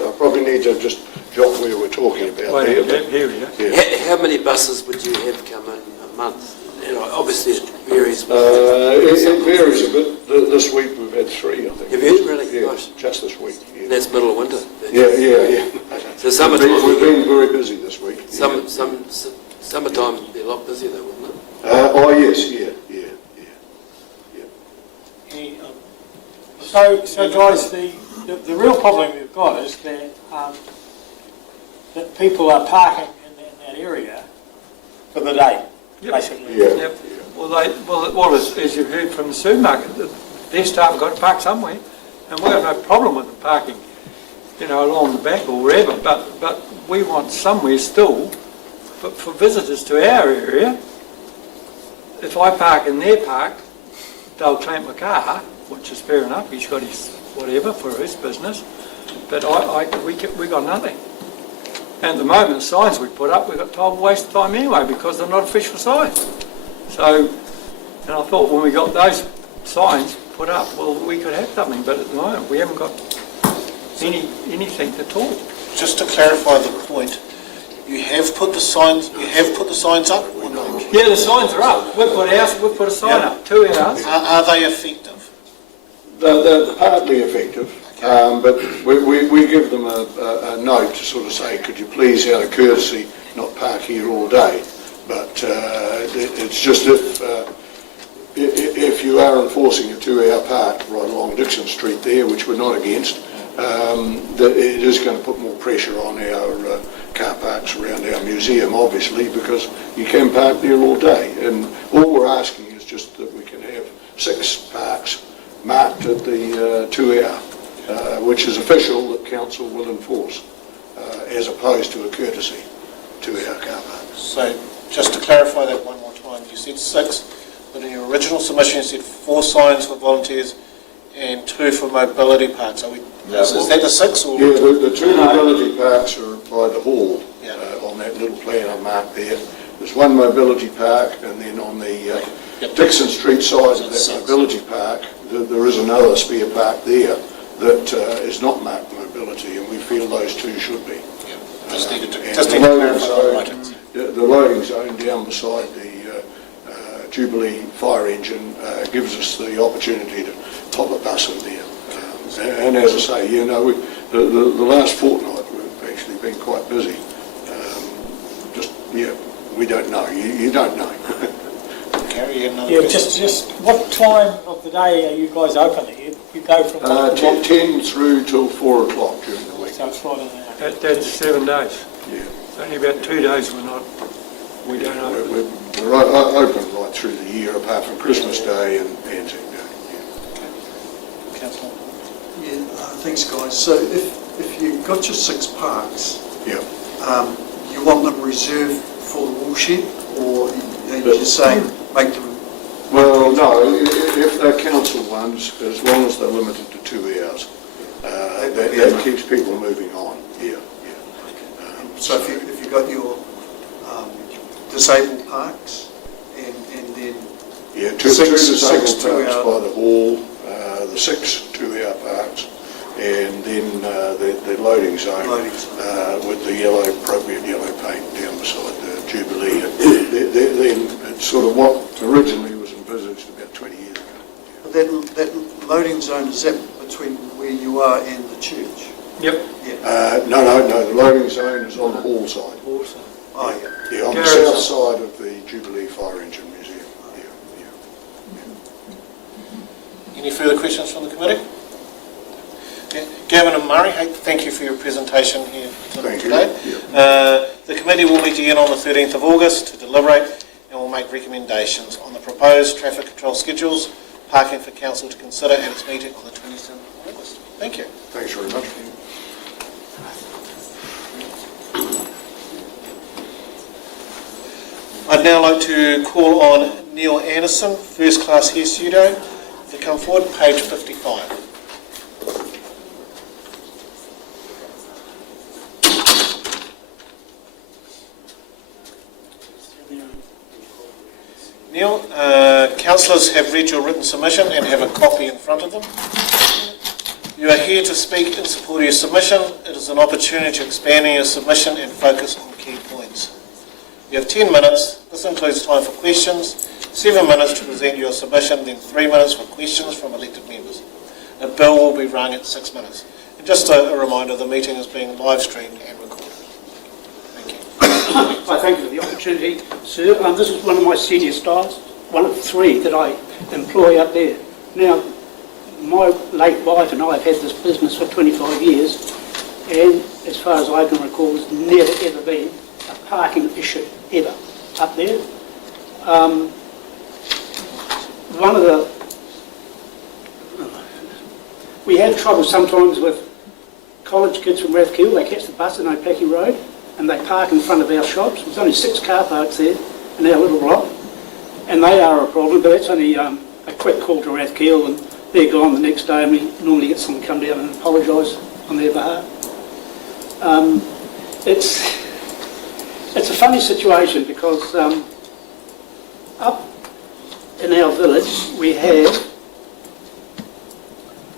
I probably need to just jot where we're talking about there. Here we go. Yeah. How many buses would you have come in a month? You know, obviously it varies. It varies a bit. This week we've had 3, I think. Have you really? Yeah, Gosh. just this week. Yeah. That's middle of winter. Yeah. So summertime. We've been very busy this week. Summertime would be a lot busier though, wouldn't it? Oh yes, yeah. Any, So guys, the real problem we've got is that that people are parking in that area for the day, basically. Yeah. Yep. Well, as you've heard from the supermarket, their staff have got to park somewhere, and we've got no problem with them parking, along the back or wherever. But we want somewhere still, for visitors to our area. If I park in their park, they'll clamp my car, which is fair enough. He's got his whatever for his business, but we got nothing. And at the moment, the signs we put up, we got told waste of time anyway because they're not official signs. So, and I thought when we got those signs put up, well, we could have something, but at the moment we haven't got anything at all. just to clarify the point, you have put the signs up or not? Yeah, the signs are up. We've put a sign up, 2 hours. Are they effective? They're partly effective, but we give them a note to sort of say, could you please, out of courtesy, not park here all day. But it's just if you are enforcing a 2-hour park right along Dixon Street there, which we're not against, that it is going to put more pressure on our car parks around our museum, obviously, because you can park there all day. And all we're asking is just that we can have 6 parks marked at the 2-hour, which is official that council will enforce, as opposed to a courtesy 2-hour car park. So just to clarify that one more time, you said 6, but in your original submission you said 4 signs for volunteers and 2 for mobility parks. Is that the 6 or? Yeah, the 2 mobility parks are by the hall, Yeah. on that little plan I marked there. There's 1 mobility park, and then on the Dixon Street side of that mobility park, there is another spare park there that is not marked mobility, and we feel those 2 should be. Just needed to And clarify. the loading zone down beside the Jubilee fire engine gives us the opportunity to pop a bus in there. And as I say, the last fortnight we've actually been quite busy. We don't know. You don't know. Gary, you had another Yeah, question? just what time of the day are you guys open? You go from what to what? 10 through till 4 o'clock during the week. So it's Friday night. That's 7 days. Yeah. It's only about 2 days we don't open. We're open right through the year, apart from Christmas Day and Anzac Day. Councillor? Yeah, thanks guys. So if you've got your 6 parks, Yeah. you want them reserved for the woolshed, or are you just saying make them? Well, no, if they're council ones, as long as they're limited to 2 hours, that keeps people moving on. Yeah. So if you've got your disabled parks, and then Yeah, two Six disabled parks 2-hour. by the hall, the 6 2-hour parks, and then the loading zone with the appropriate yellow paint down beside the Jubilee. Then it's sort of what originally was envisaged about 20 years ago. that loading zone, is that between where you are and the church? Yep. Yeah. No, the loading zone is on the hall side. Also. Oh, yeah. Yeah, on the Garage south side. side of the Jubilee Fire Engine Museum. Any further questions from the committee? Okay. Gavin and Murray, thank you for your presentation here Thank you. today. The committee will meet again on the 13th of August to deliberate and will make recommendations on the proposed traffic control schedules, parking for council to consider at its meeting on the 27th of August. Thank you. Thanks very much. I'd now like to call on Neil Anderson, First Class Hair Studio, to come forward, page 55. Neil, councillors have read your written submission and have a copy in front of them. You are here to speak in support of your submission. It is an opportunity to expand on your submission and focus on key points. You have 10 minutes. This includes time for questions, 7 minutes to present your submission, then 3 minutes for questions from elected members. A bell will be rung at 6 minutes. And just a reminder, the meeting is being live streamed and recorded. Thank you. I thank you for the opportunity, sir. This is one of my senior staffs, one of 3 that I employ up there. Now, my late wife and I have had this business for 25 years, and as far as I can recall, there's never ever been a parking issue ever up there. We have trouble sometimes with college kids from Rathkill. They catch the bus at Opaki Road and they park in front of our shops. There's only 6 car parks there in our little block, and they are a problem, but that's only a quick call to Rathkill and they're gone the next day, and we normally get someone to come down and apologise on their behalf. It's a funny situation because up in our village we have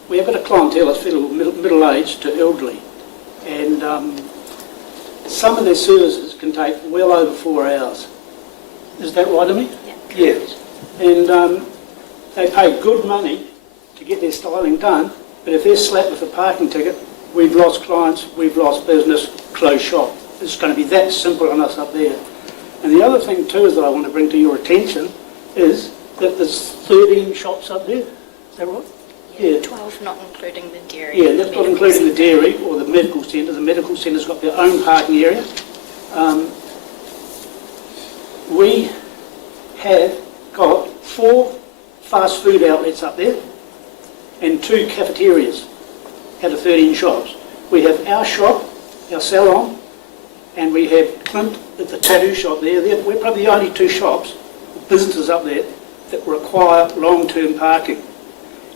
got a clientele that's fairly middle-aged to elderly, and some of their services can take well over 4 hours. Is that right, Amy? Yeah. Yes. And they pay good money to get their styling done, but if they're slapped with a parking ticket, we've lost clients, we've lost business, close shop. It's going to be that simple on us up there. And the other thing too is that I want to bring to your attention is that there's 13 shops up there. Is that right? Yeah. 12, not including the dairy. Yeah, that's not including the dairy or the medical centre. The medical centre's got their own parking area. We have got 4 fast food outlets up there and 2 cafeterias out of 13 shops. We have our shop, our salon, and we have Clint at the tattoo shop there. We're probably the only 2 shops, businesses up there, that require long-term parking.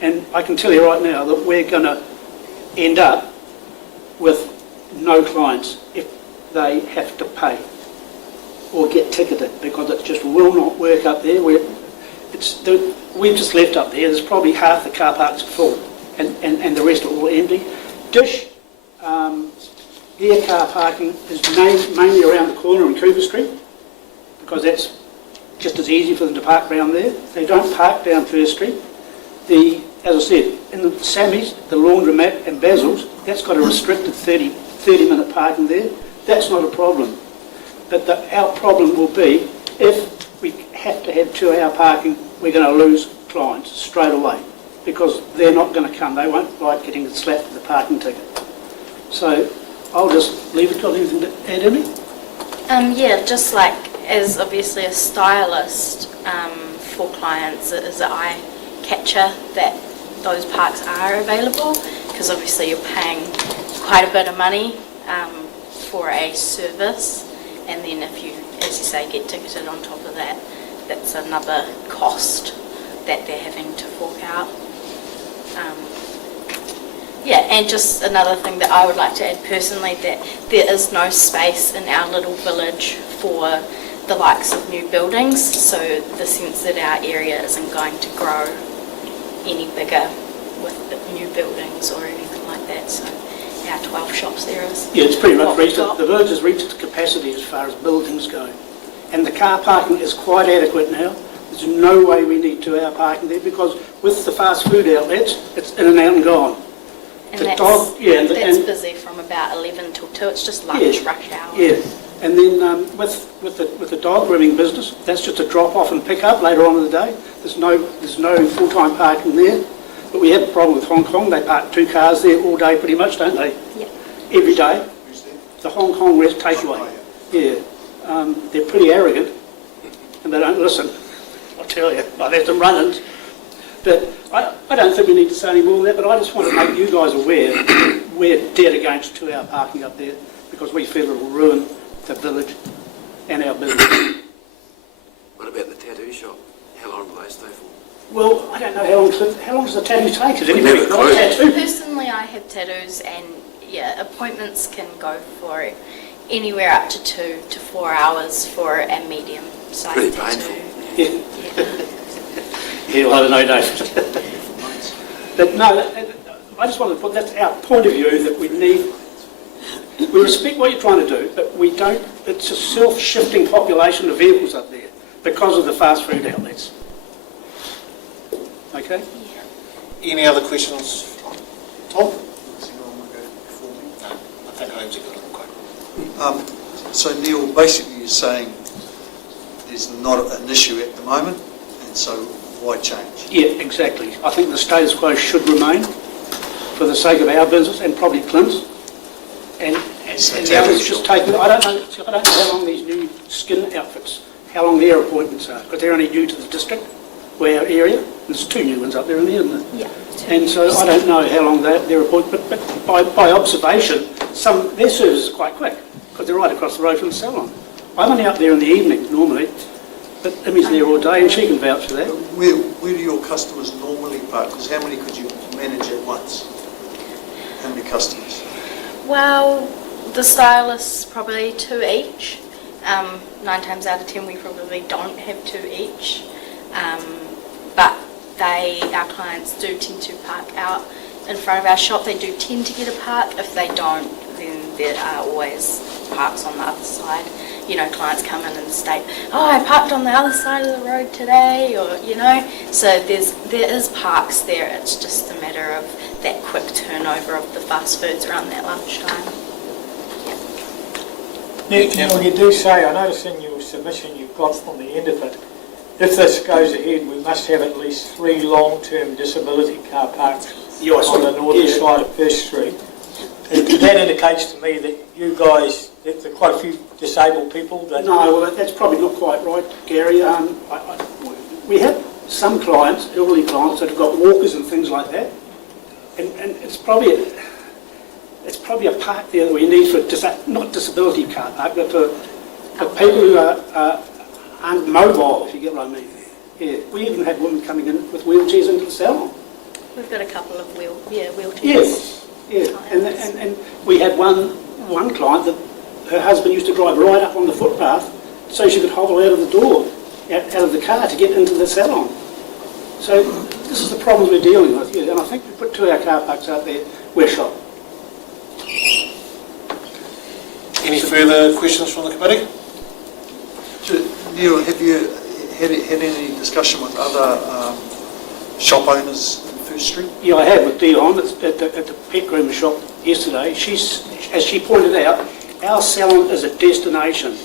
And I can tell you right now that we're going to end up with no clients if they have to pay or get ticketed, because it just will not work up there. We've just left up there. There's probably half the car parks full, and the rest are all empty. Dish, their car parking is mainly around the corner on Cooper Street, because that's just as easy for them to park around there. They don't park down First Street. As I said, in the Sammy's, the laundromat and Basil's, that's got a restricted 30-minute parking there. That's not a problem. But our problem will be if we have to have 2-hour parking, we're going to lose clients straight away, because they're not going to come. They won't like getting slapped with a parking ticket. So I'll just leave it. Got anything to add, Emily? Yeah, just like as obviously a stylist for clients, it is an eye catcher that those parks are available, because obviously you're paying quite a bit of money for a service, and then if you, as you say, get ticketed on top of that, that's another cost that they're having to fork out. Yeah, and just another thing that I would like to add personally, that there is no space in our little village for the likes of new buildings, so the sense that our area isn't going to grow any bigger with new buildings or anything like that. So our 12 shops there is. Yeah, it's pretty much reached it. The village has reached its capacity as far as buildings go, and the car parking is quite adequate now. There's no way we need 2-hour parking there, because with the fast food outlets, it's in and out and gone. And the that's, dog, yeah, that's busy from about 11 till 2. It's just lunch rush hour. Yeah, and then with the dog grooming business, that's just a drop off and pick up later on in the day. There's no full-time parking there. But we have a problem with Hong Kong. They park 2 cars there all day pretty much, don't they? Yeah. Every day. The Hong Kong West takeaway. Yeah. They're pretty arrogant and they don't listen. tell you. I've had some run-ins. But I don't think we need to say any more than that, but I just want to make you guys aware we're dead against 2-hour parking up there because we feel it will ruin the village and our business. What about the tattoo shop? How long will they stay for? Well, I don't know how long does the tattoo take? Has We anybody never got a close. tattoo? Personally, I have tattoos, and yeah, appointments can go for anywhere up to 2 to 4 hours for a medium size Pretty tattoo. painful. Yeah, well, I don't know, Dave. But no, I just wanted to put, that's our point of view, that we respect what you're trying to do, but we don't, it's a self-shifting population of vehicles up there because of the fast food outlets. Okay? Any other questions? Tom? No, I think Holmesy got it. So Neil, basically you're saying there's not an issue at the moment, and so why change? Yeah, exactly. I think the status quo should remain for the sake of our business and probably Clint's. And the others just take, I don't know how long these new skin outfits, how long their appointments are, because they're only new to the district, or our area. There's 2 new ones up there, isn't there? Yeah. And so I don't know how long their appointment, but by observation, their service is quite quick, because they're right across the road from the salon. I'm only up there in the evenings normally, but Emmy's there all day and she can vouch for that. Where do your customers normally park? Because how many could you manage at once? How many customers? Well, the stylists probably 2 each. 9 times out of 10 we probably don't have 2 each. But our clients do tend to park out in front of our shop. They do tend to get a park. If they don't, then there are always parks on the other side. You know, clients come in and state, oh, I parked on the other side of the road today, or, you know. So there is parks there. It's just a matter of that quick turnover of the fast foods around that lunchtime. Neil, you do say, I noticed in your submission you've got on the end of it, if this goes ahead, we must have at least 3 long-term disability car parks on the northern side of First Street. And that indicates to me that you guys, that there are quite a few disabled people that... No, well, that's probably not quite right, Gary. We have some clients, elderly clients, that have got walkers and things like that. And it's probably a park there that we need for, not disability car park, but for people who aren't mobile, if you get what I mean. Yeah, we even had women coming in with wheelchairs into the salon. We've got a couple of wheelchairs. Yes, yeah. And we had one client that her husband used to drive right up on the footpath so she could hobble out of the door, out of the car to get into the salon. So this is the problems we're dealing with, yeah. And I think we put 2 of our car parks out there, we're shot. Any further questions from the committee? Neil, have you had any discussion with other shop owners in First Street? Yeah, I had with Dion at the pet groomer shop yesterday. As she pointed out, our salon is a destination.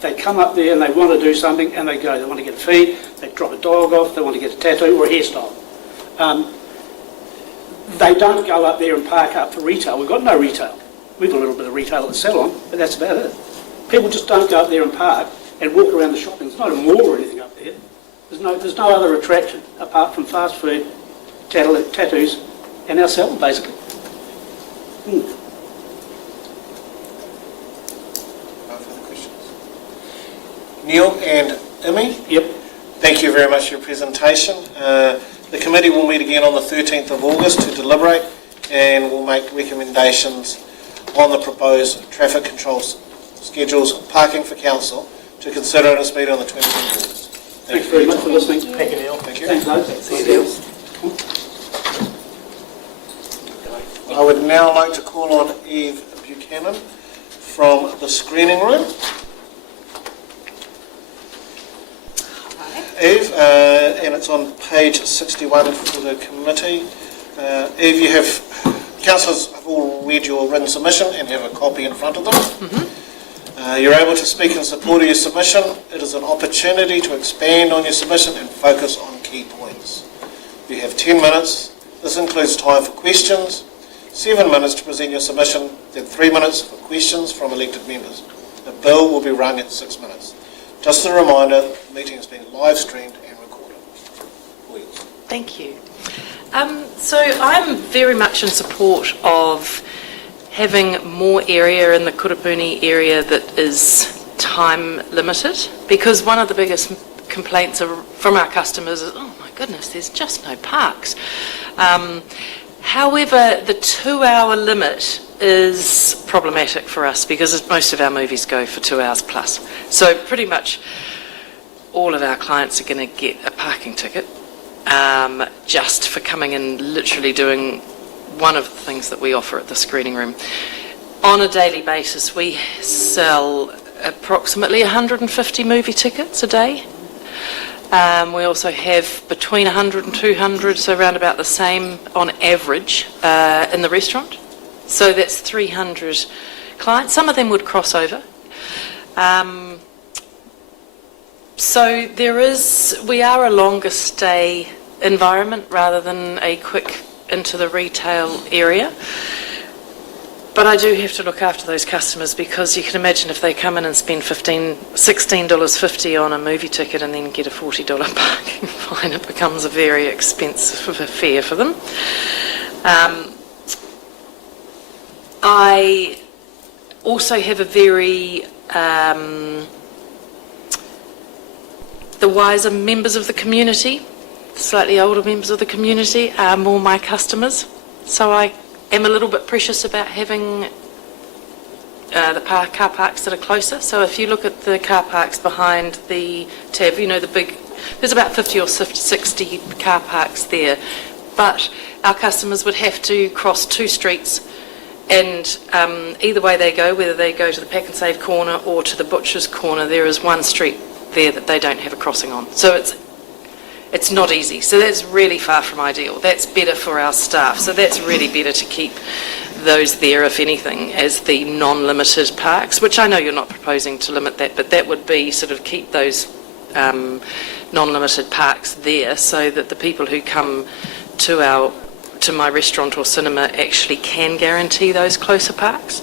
They come up there and they want to do something and they go. They want to get a feed, they drop a dog off, they want to get a tattoo or a hairstyle. They don't go up there and park up for retail. We've got no retail. We've got a little bit of retail at the salon, but that's about it. People just don't go up there and park and walk around the shopping. There's not a mall or anything up there. There's no other attraction apart from fast food, tattoos, and our salon, basically. No further questions. Neil and Imi? Yep. Thank you very much for your presentation. The committee will meet again on the 13th of August to deliberate and will make recommendations on the proposed traffic control schedules parking for council to consider in its meeting on the 20th of August. Thanks very much for listening. Thank you, Neil. Thank you. Thanks, Dave. I would now like to call on Eve Buchanan from the screening room. Eve, and it's on page 61 for the committee. Eve, councillors have all read your written submission and have a copy in front of them. You're able to speak in support of your submission. It is an opportunity to expand on your submission and focus on key points. You have 10 minutes. This includes time for questions, 7 minutes to present your submission, then 3 minutes for questions from elected members. The bill will be rung at 6 minutes. Just a reminder, the meeting is being live streamed and recorded. Thank you. So I'm very much in support of having more area in the Kurupuni area that is time limited, because one of the biggest complaints from our customers is, oh my goodness, there's just no parks. However, the 2-hour limit is problematic for us because most of our movies go for 2 hours plus. So pretty much all of our clients are going to get a parking ticket just for coming and literally doing one of the things that we offer at the screening room. On a daily basis, we sell approximately 150 movie tickets a day. We also have between 100 and 200, so around about the same on average in the restaurant. So that's 300 clients. Some of them would cross over. So we are a longer stay environment rather than a quick into the retail area. But I do have to look after those customers, because you can imagine if they come in and spend $16.50 on a movie ticket and then get a $40 parking fine, it becomes a very expensive affair for them. I also have a very the wiser members of the community, slightly older members of the community, are more my customers. So I am a little bit precious about having the car parks that are closer. So if you look at the car parks behind the tab, there's about 50 or 60 car parks there. But our customers would have to cross 2 streets, and either way they go, whether they go to the Pack and Save corner or to the Butcher's corner, there is one street there that they don't have a crossing on. So it's not easy. So that's really far from ideal. That's better for our staff. So that's really better to keep those there, if anything, as the non-limited parks, which I know you're not proposing to limit that, but that would be sort of keep those non-limited parks there, so that the people who come to my restaurant or cinema actually can guarantee those closer parks.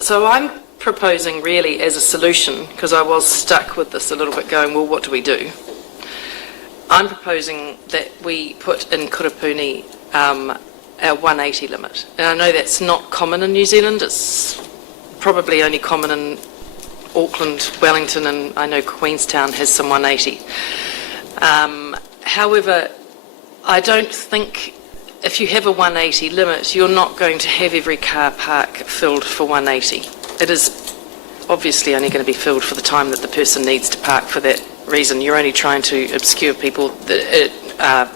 So I'm proposing really as a solution, because I was stuck with this a little bit going, well, what do we do? I'm proposing that we put in Kurupuni our 180 limit. And I know that's not common in New Zealand. It's probably only common in Auckland, Wellington, and I know Queenstown has some 180. However, I don't think if you have a 180 limit, you're not going to have every car park filled for 180. It is obviously only going to be filled for the time that the person needs to park for that reason. You're only trying to obscure people that are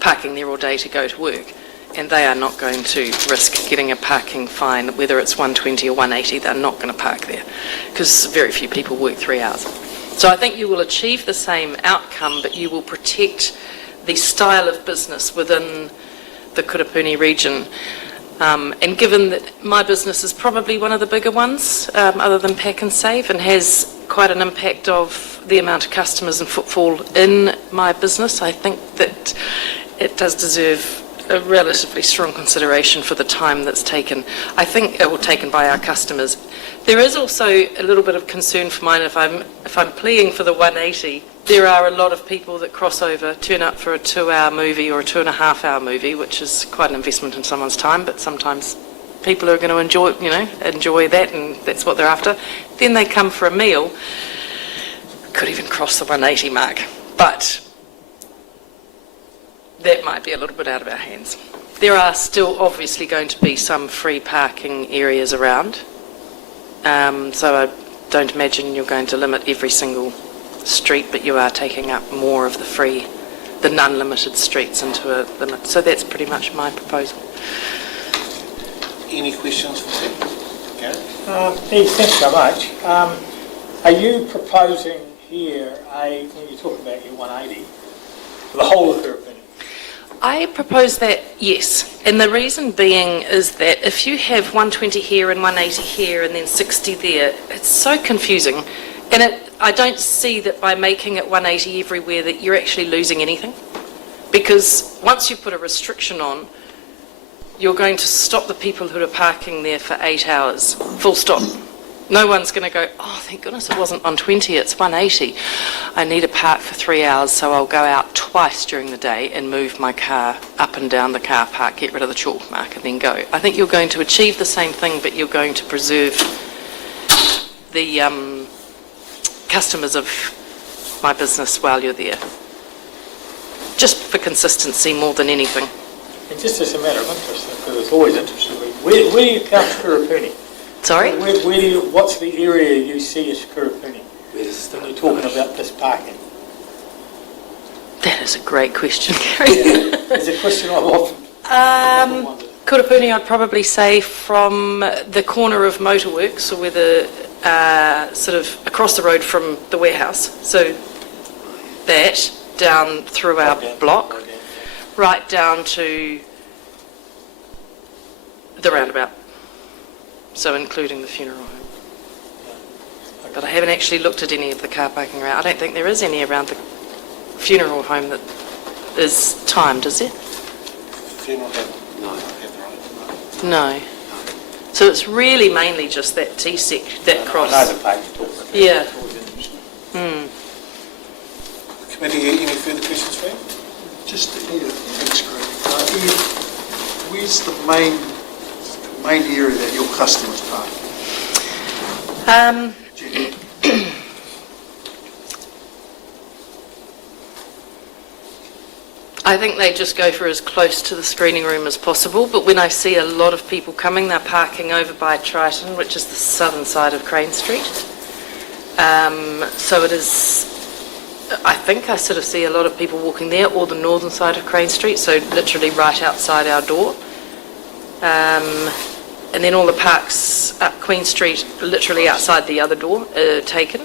parking there all day to go to work, and they are not going to risk getting a parking fine, whether it's 120 or 180. They're not going to park there, because very few people work 3 hours. So I think you will achieve the same outcome, but you will protect the style of business within the Kurupuni region. And given that my business is probably one of the bigger ones, other than Pack and Save, and has quite an impact of the amount of customers and footfall in my business, I think that it does deserve a relatively strong consideration for the time that's taken. I think it will taken by our customers. There is also a little bit of concern for mine if I'm pleading for the 180. There are a lot of people that cross over, turn up for a 2-hour movie or a 2.5-hour movie, which is quite an investment in someone's time, but sometimes people are going to enjoy that, and that's what they're after. Then they come for a meal, could even cross the 180 mark, but that might be a little bit out of our hands. There are still obviously going to be some free parking areas around, so I don't imagine you're going to limit every single street, but you are taking up more of the non-limited streets into a limit. So that's pretty much my proposal. Any questions for me? Gary? Thanks so much. Are you proposing here, when you talk about your 180, for the whole of Kurupuni? I propose that, yes. And the reason being is that if you have 120 here and 180 here and then 60 there, it's so confusing. And I don't see that by making it 180 everywhere that you're actually losing anything. Because once you put a restriction on, you're going to stop the people who are parking there for 8 hours, full stop. No one's going to go, oh, thank goodness it wasn't 120, it's 180. I need a park for 3 hours, so I'll go out twice during the day and move my car up and down the car park, get rid of the chalk mark, and then go. I think you're going to achieve the same thing, but you're going to preserve the customers of my business while you're there. Just for consistency more than anything. And just as a matter of interest, because it's always interesting me, where do you count Kurupuni? Sorry? What's the area you see as Kurupuni when you're talking about this parking? That is a great question, Gary. It's a question I've often wondered. Kurupuni, I'd probably say from the corner of Motorworks, or where the sort of across the road from the warehouse. So that down through our block, right down to the roundabout. So including the funeral home. But I haven't actually looked at any of the car parking around. I don't think there is any around the funeral home that is timed, is there? Funeral home? No. No. So it's really mainly just that T-sec, that cross. I know the park you're talking about. Yeah. It's always interesting. Committee, any further questions for you? Just thanks, Greg. Ian, where's the main area that your customers park? I think they just go for as close to the screening room as possible, but when I see a lot of people coming, they're parking over by Triton, which is the southern side of Crane Street. So it is, I think I sort of see a lot of people walking there, or the northern side of Crane Street, so literally right outside our door. And then all the parks up Queen Street, literally outside the other door, are taken,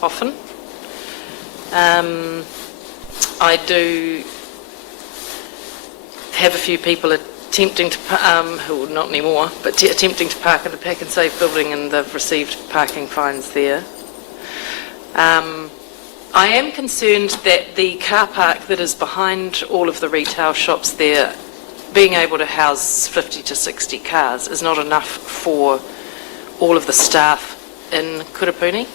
often. I do have a few people attempting to, who not anymore, but attempting to park in the Pack and Save building, and they've received parking fines there. I am concerned that the car park that is behind all of the retail shops there, being able to house 50 to 60 cars is not enough for all of the staff in Kurupuni.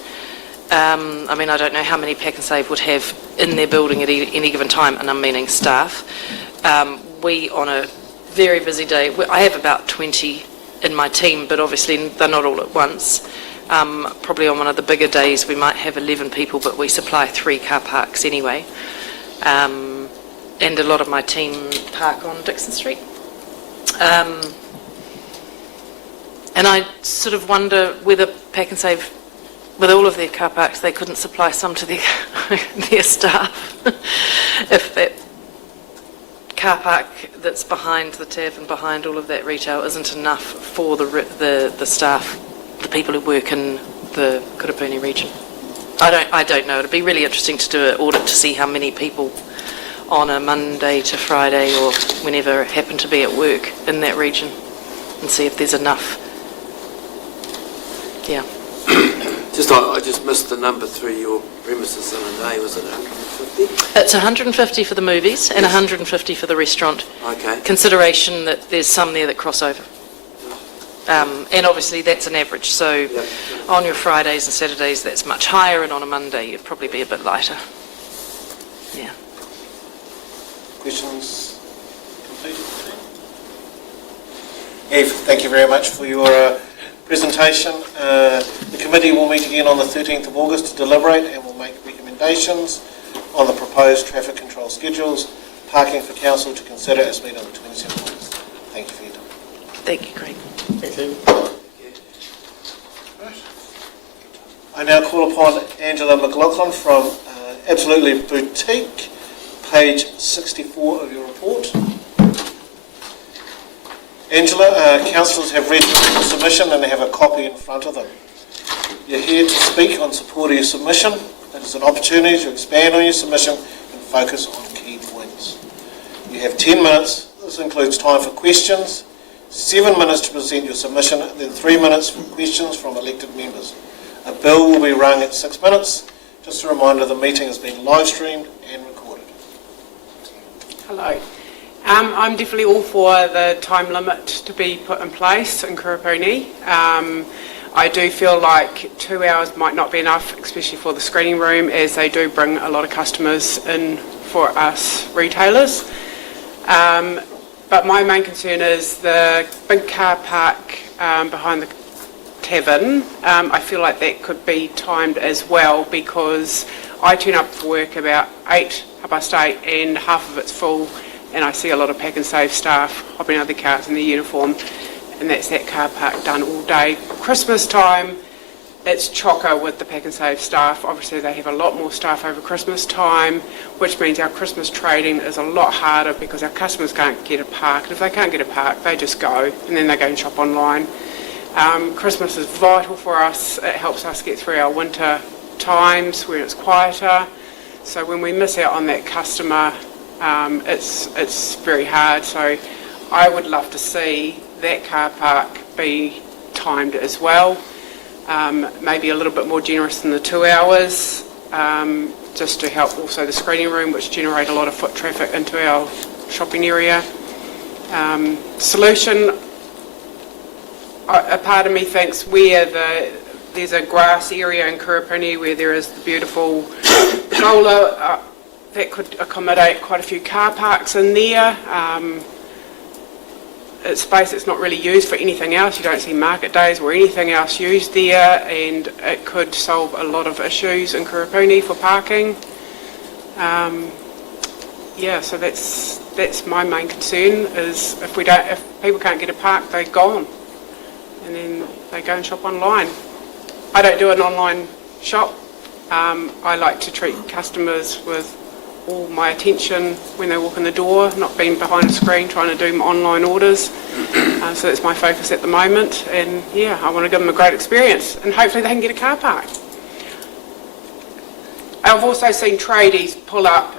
I mean, I don't know how many Pack and Save would have in their building at any given time, and I'm meaning staff. We, on a very busy day, I have about 20 in my team, but obviously they're not all at once. Probably on one of the bigger days we might have 11 people, but we supply 3 car parks anyway. And a lot of my team park on Dixon Street. And I sort of wonder whether Pack and Save, with all of their car parks, they couldn't supply some to their staff. If that car park that's behind the tavern, behind all of that retail, isn't enough for the staff, the people who work in the Kurupuni region. I don't know. It'd be really interesting to do an audit to see how many people on a Monday to Friday or whenever happen to be at work in that region, and see if there's enough. Yeah. I just missed the number through your premises in a day. Was it 150? It's 150 for the movies and 150 for the restaurant. Okay. Consideration that there's some there that cross over. And obviously that's an average, so on your Fridays and Saturdays that's much higher, and on a Monday you'd probably be a bit lighter. Yeah. Questions completed? Eve, thank you very much for your presentation. The committee will meet again on the 13th of August to deliberate, and will make recommendations on the proposed traffic control schedules. Parking for council to consider as meet on the 27th of August. Thank you for your time. Thank you, Craig. Thanks, Eve. I now call upon Angela McLaughlin from Absolutely Boutique, page 64 of your report. Angela, councillors have read your submission and they have a copy in front of them. You're here to speak on support of your submission. It is an opportunity to expand on your submission and focus on key points. You have 10 minutes. This includes time for questions, 7 minutes to present your submission, and then 3 minutes for questions from elected members. A bell will be rung at 6 minutes. Just a reminder, the meeting is being live streamed and recorded. Hello. I'm definitely all for the time limit to be put in place in Kurupuni. I do feel like 2 hours might not be enough, especially for the screening room, as they do bring a lot of customers in for us retailers. But my main concern is the big car park behind the tavern. I feel like that could be timed as well, because I turn up for work about 8:30, and half of it's full, and I see a lot of Pack and Save staff hopping out of the cars in their uniform, and that's that car park done all day. Christmas time, it's chocker with the Pack and Save staff. Obviously they have a lot more staff over Christmas time, which means our Christmas trading is a lot harder because our customers can't get a park. And if they can't get a park, they just go, and then they go and shop online. Christmas is vital for us. It helps us get through our winter times when it's quieter. So when we miss out on that customer, it's very hard. So I would love to see that car park be timed as well. Maybe a little bit more generous than the 2 hours, just to help also the screening room, which generate a lot of foot traffic into our shopping area. Solution, a part of me thinks where there's a grass area in Kurupuni where there is the beautiful gola, that could accommodate quite a few car parks in there. It's space that's not really used for anything else. You don't see market days or anything else used there, and it could solve a lot of issues in Kurupuni for parking. So that's my main concern, is if people can't get a park, they're gone, and then they go and shop online. I don't do an online shop. I like to treat customers with all my attention when they walk in the door, not being behind a screen trying to do online orders. So that's my focus at the moment, and I want to give them a great experience, and hopefully they can get a car park. I've also seen tradies pull up,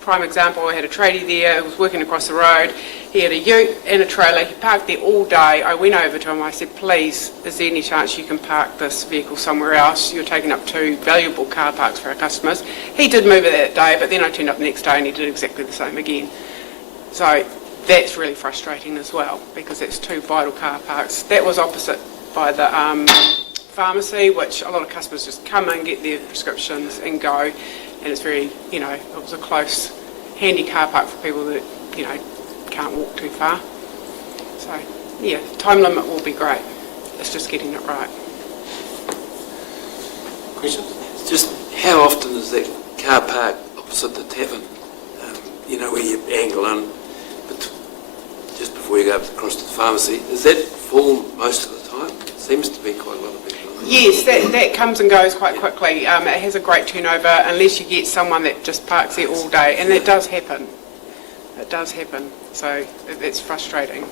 prime example, I had a tradie there who was working across the road. He had a ute and a trailer. He parked there all day. I went over to him. I said, please, is there any chance you can park this vehicle somewhere else? You're taking up 2 valuable car parks for our customers. He did move it that day, but then I turned up the next day and he did exactly the same again. So that's really frustrating as well, because it's 2 vital car parks. That was opposite by the pharmacy, which a lot of customers just come in, get their prescriptions and go. And it's very, it was a close, handy car park for people that, can't walk too far. So, time limit will be great. It's just getting it right. Questions? Just how often is that car park opposite the tavern? Where you angle in, but just before you go across to the pharmacy, is that full most of the time? It seems to be quite a lot of people. Yes, that comes and goes quite quickly. It has a great turnover unless you get someone that just parks there all day, and that does happen. It does happen. So it's frustrating.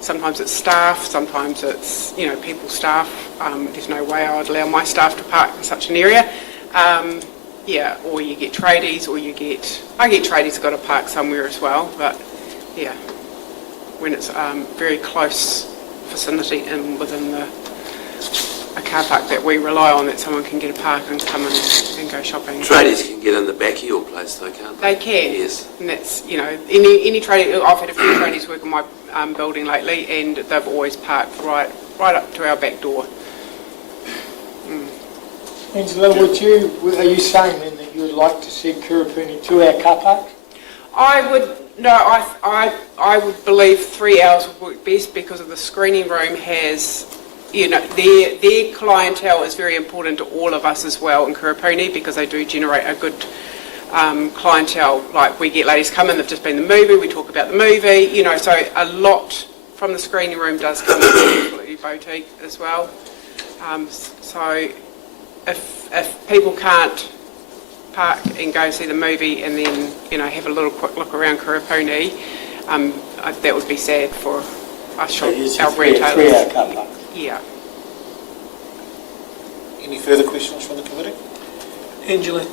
Sometimes it's staff, sometimes it's, people staff. There's no way I would allow my staff to park in such an area. Or you get tradies, I get tradies that got to park somewhere as well, but when it's very close vicinity and within a car park that we rely on, that someone can get a park and come in and go shopping. Tradies can get in the back of your place though, can't they? They can. Yes. And that's, any tradie, I've had a few tradies work in my building lately, and they've always parked right up to our back door. Angela, are you saying then that you would like to see Kurupuni 2-hour car park? I would believe 3 hours would work best, because of the screening room has, their clientele is very important to all of us as well in Kurupuni, because they do generate a good clientele. Like, we get ladies come in, they've just been to the movie, we talk about the movie, so a lot from the screening room does come to the boutique as well. So if people can't park and go see the movie and then, have a little quick look around Kurupuni, that would be sad for us, our retailers. 3-hour car park. Yeah. Any further questions from the committee? Angela,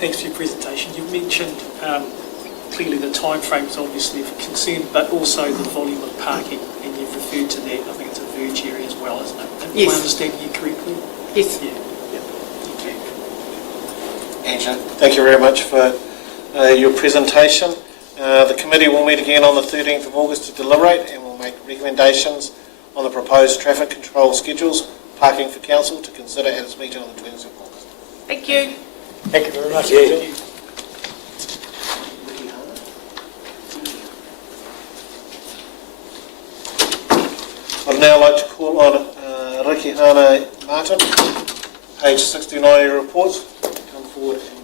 thanks for your presentation. You've mentioned clearly the time frames obviously of concern, but also the volume of parking, and you've referred to that. I think it's a verge area as well, isn't it? Yes. Am I understanding you correctly? Yes. Yeah. Okay. Angela, thank you very much for your presentation. The committee will meet again on the 13th of August to deliberate, and will make recommendations on the proposed traffic control schedules, parking for council to consider at its meeting on the 20th of August. Thank you. Thank you very much. Thank you. I'd now like to call on Riki Hana Martin, page 69 of your reports. Come forward and speak.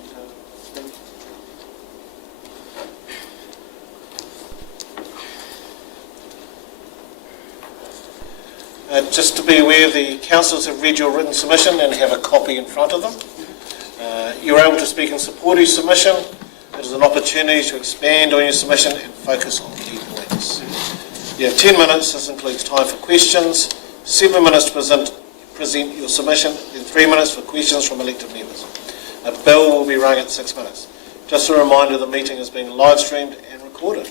Just to be aware, the councillors have read your written submission and have a copy in front of them. You're able to speak in support of your submission. It is an opportunity to expand on your submission and focus on key points. You have 10 minutes. This includes time for questions, 7 minutes to present your submission, then 3 minutes for questions from elected members. A bell will be rung at 6 minutes. Just a reminder, the meeting is being live streamed and recorded.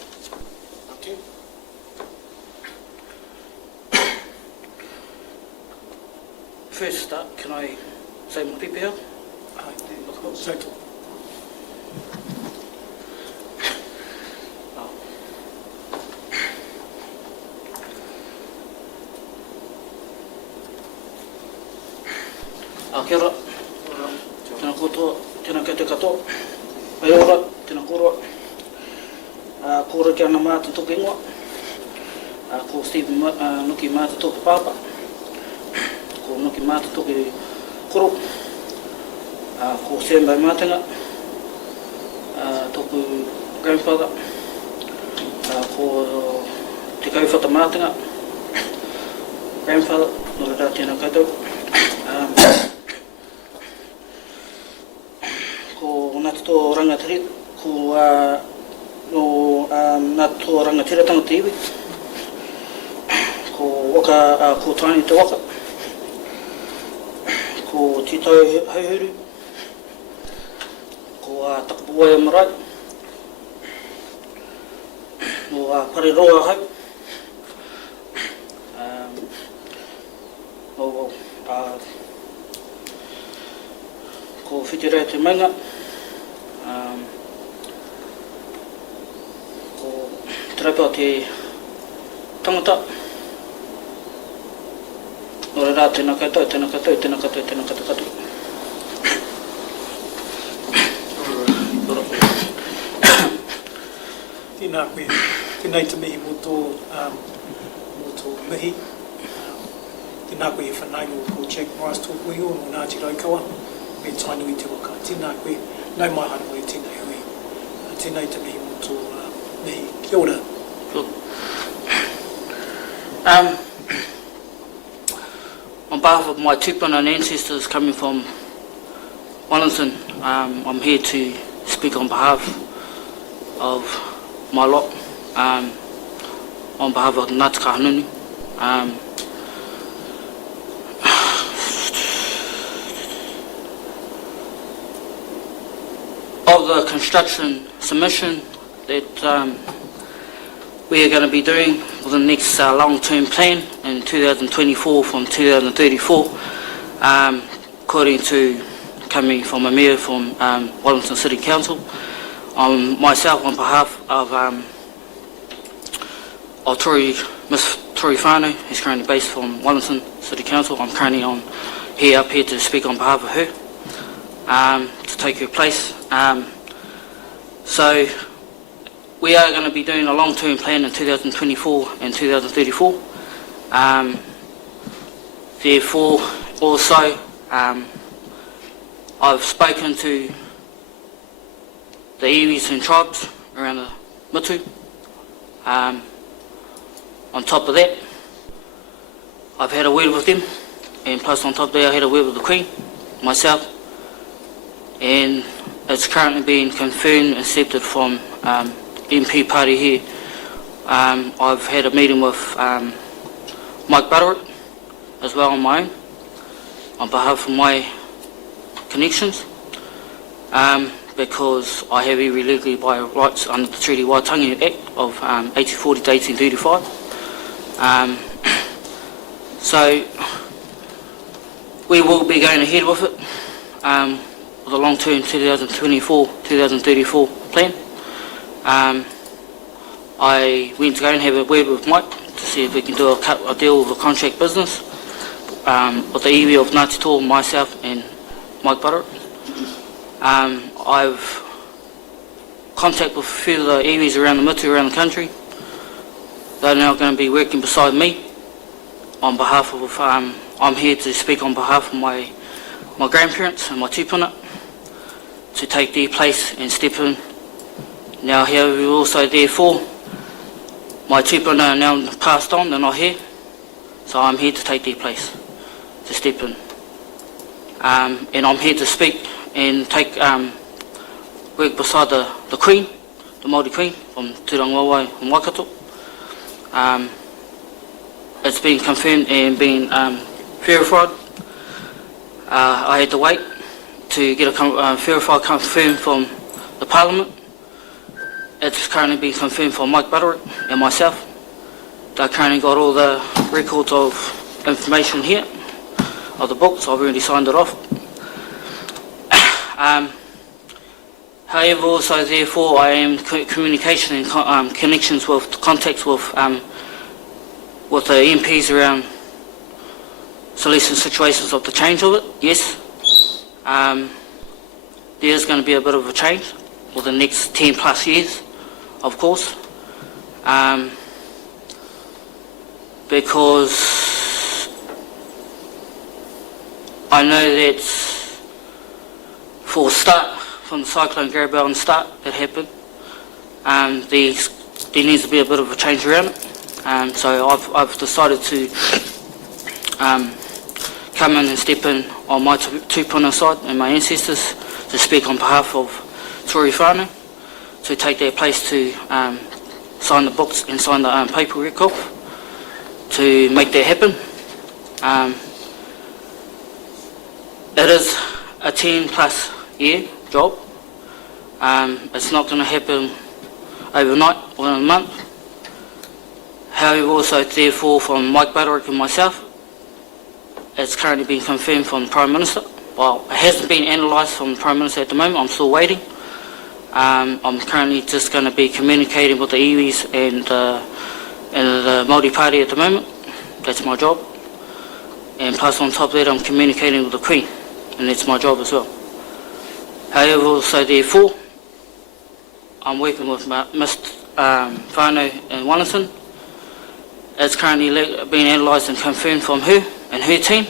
Up to you. First start, can I say my pipi here? Total. Kia ora. Tēnā koutou, tēnā koutou katoa. Ai ora, tēnā koroa. Kora ki ana mātu toki ingoa. Ko Stephen Nuki mātu toki pāpa. Ko Nuki mātu toki koro. Ko Sendai mātinga. Toku grandfather. Ko Te Kauwhata mātinga. Grandfather. Nora rā tēnā koutou. Ko Ngāti tō rangatiri, ko Ngāti tō rangatiratanga te iwi, ko Tāni te waka, ko Titau Hauhuru, ko Takapuwaia Marae, ko Pareroa Hau, ko Whitirea te Maunga, ko Te Raupa te Tangata. Nō rā tēnā koutou, tēnā koutou, tēnā koutou, tēnā koutou katoa. Tēnā koe, tēnei te mihi mō tō mihi. Tēnā koe e whanaingo ko Jack Morris tōku iho no Ngāti Raukawa. Me tainui te waka. Tēnā koe, nau mai hara koe tēnei hui. Tēnei te mihi mō tō mihi. Kia ora. On behalf of my tupuna and ancestors coming from Wellington, I'm here to speak on behalf of my lot, on behalf of Ngāti Kahanunu. Of the construction submission that we are going to be doing for the next long-term plan in 2024 from 2034, according to coming from a mayor from Wellington City Council. Myself, on behalf of Miss Tori Whānau, who's currently based from Wellington City Council, I'm currently up here to speak on behalf of her, to take her place. So we are going to be doing a long-term plan in 2024 and 2034. Therefore, also, I've spoken to the iwis and tribes around the Mutu. On top of that, I've had a word with them, and plus on top of that, I had a word with the Queen, myself, and it's currently being confirmed and accepted from MP party here. I've had a meeting with Mike Butterick as well on my own, on behalf of my connections, because I have every legally by rights under the Treaty Waitangi Act of 1840 to 1835. So we will be going ahead with it, with a long-term 2024-2034 plan. I went to go and have a word with Mike to see if we can do a deal with a contract business with the iwi of Ngāti Tō, myself and Mike Butter. I've contact with a few of the iwis around the mitu, around the country. They're now going to be working beside me on behalf of, I'm here to speak on behalf of my grandparents and my tūpuna to take their place and step in. Now here we also therefore, my tūpuna are now passed on, they're not here, so I'm here to take their place, to step in. And I'm here to speak and take work beside the Queen, the Māori Queen from Tūrangawaewae and Waikato. It's been confirmed and been verified. I had to wait to get a verified confirmed from the Parliament. It's currently been confirmed from Mike Butterick and myself. They currently got all the records of information here, of the books. I've already signed it off. However, also therefore, I am communication and connections with contacts with the MPs around solution situations of the change of it. Yes, there's going to be a bit of a change for the next 10 plus years, of course, because I know that for a start, from the cyclone Garibald and start that happened, there needs to be a bit of a change around it. So I've decided to come in and step in on my tūpuna side and my ancestors to speak on behalf of Tory whānau, to take their place to sign the books and sign the paperwork off to make that happen. It is a 10 plus year job. It's not going to happen overnight or in a month. However, also therefore from Mike Butterick and myself, it's currently been confirmed from the Prime Minister. Well, it hasn't been analysed from the Prime Minister at the moment. I'm still waiting. I'm currently just going to be communicating with the iwis and the Māori Party at the moment. That's my job. And plus on top of that, I'm communicating with the Queen, and that's my job as well. However, also therefore, I'm working with Mr. Whānau in Wellington. It's currently being analysed and confirmed from her and her team,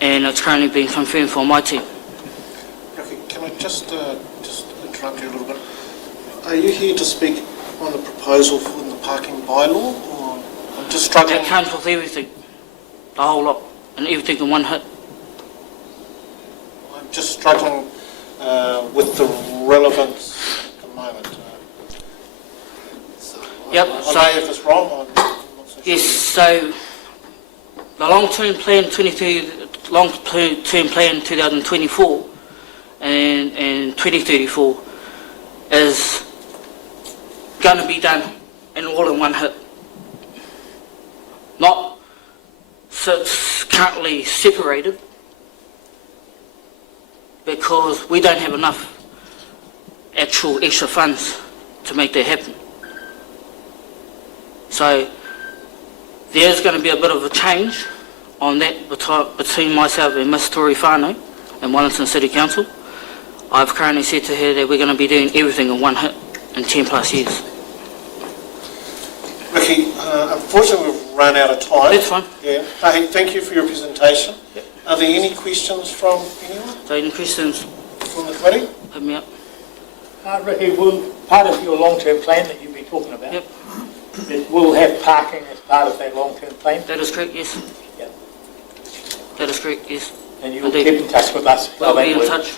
and it's currently being confirmed from my team. Okay, can I just interrupt you a little bit? Are you here to speak on the proposal for the parking bylaw, or I'm just struggling? That comes with everything, the whole lot, and everything in one hit. I'm just struggling with the relevance at the moment. Yep. I may have this wrong. I'm not so sure. Yes. So the long-term plan 2024 and 2034 is going to be done and all in one hit. Not so it's currently separated because we don't have enough actual extra funds to make that happen. So there's going to be a bit of a change on that between myself and Miss Tory Whānau and Wellington City Council. I've currently said to her that we're going to be doing everything in one hit in 10 plus years. Ricky, unfortunately we've run out of time. That's fine. Yeah. Hey, thank you for your presentation. Yep. Are there any questions from anyone So any questions, from the committee? hit me up. Ricky, will part of your long-term plan that you've been talking about, Yep. it will have parking as part of that long-term plan? That is correct, yes. Yep. That is correct, yes. And you will Indeed. keep in touch with us? We'll how be that in works? touch,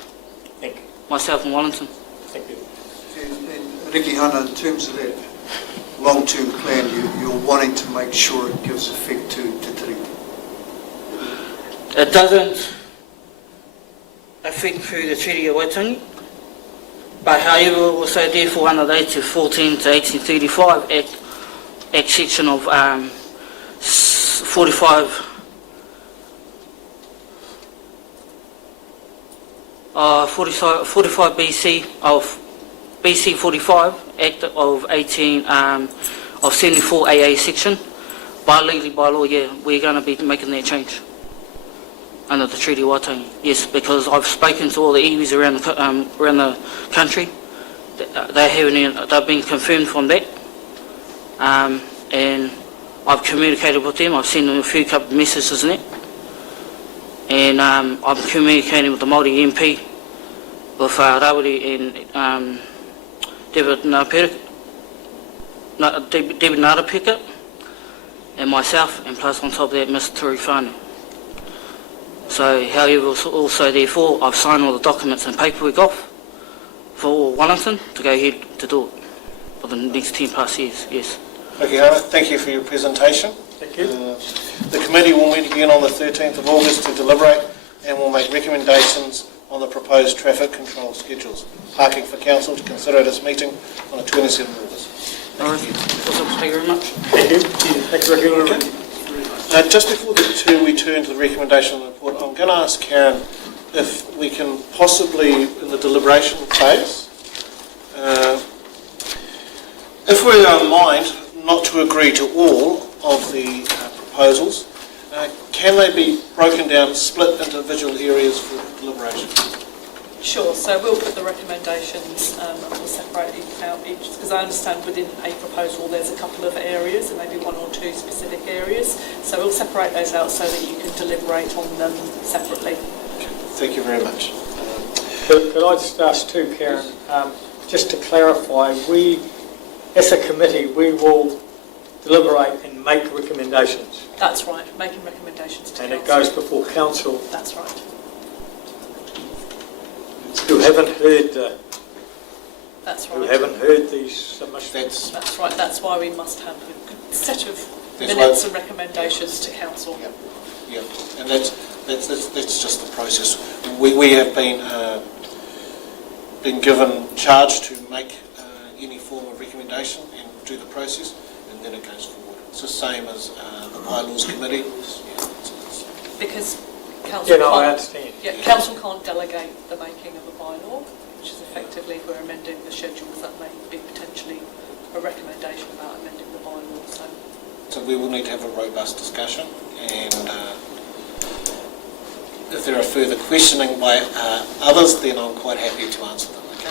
Thank you. myself and Wellington. Thank you. And Ricky Hunter, in terms of that long-term plan, you're wanting to make sure it gives effect to Te Tiriti. It doesn't affect through the Treaty of Waitangi, but however also therefore under the 1814 to 1835 Act section of 45 BC of BC 45 Act of of 74 AA section. Legally, by law, yeah, we're going to be making that change under the Treaty Waitangi. Yes, because I've spoken to all the iwis around the country. They've been confirmed from that. And I've communicated with them. I've sent them a couple of messages and that. And I'm communicating with the Māori MP, with Rawiri and David Narapeka, and myself, and plus on top of that, Mr. Turi Whānau. So, however, also therefore, I've signed all the documents and paperwork off for Wellington to go ahead to do it for the next 10 plus years, yes. Okay, Hannah, thank you for your presentation. Thank you. The committee will meet again on the 13th of August to deliberate and will make recommendations on the proposed traffic control schedules. Parking for council to consider at its meeting on the 27th of August. Thank you very much. Thank you. Thank you, Ricky. Just before we turn to the recommendation of the report, I'm going to ask Karen if we can possibly, in the deliberation phase, if we are in mind not to agree to all of the proposals, can they be broken down, split into individual areas for deliberation? Sure, so we'll put the recommendations and we'll separate each, because I understand within a proposal there's a couple of areas and maybe one or two specific areas, so we'll separate those out so that you can deliberate on them separately. Okay, thank you very much. Could I just ask too, Karen, just to clarify, we, as a committee, we will deliberate and make recommendations. That's right, making recommendations to and council. And it goes before council. That's right. Who haven't heard That's right. who haven't heard these submissions. That's right, that's why we must have a set of That's minutes right. and recommendations to council. Yeah, and that's just the process. We have been given charge to make any form of recommendation and do the process, and then it goes forward. It's the same as the bylaws committee. Because council Yeah, no, I can't, understand. yeah, council can't delegate the making of a bylaw, which is effectively if we're amending the schedules, that may be potentially a recommendation about amending the bylaw. So we will need to have a robust discussion, and if there are further questioning by others, then I'm quite happy to answer them. Okay.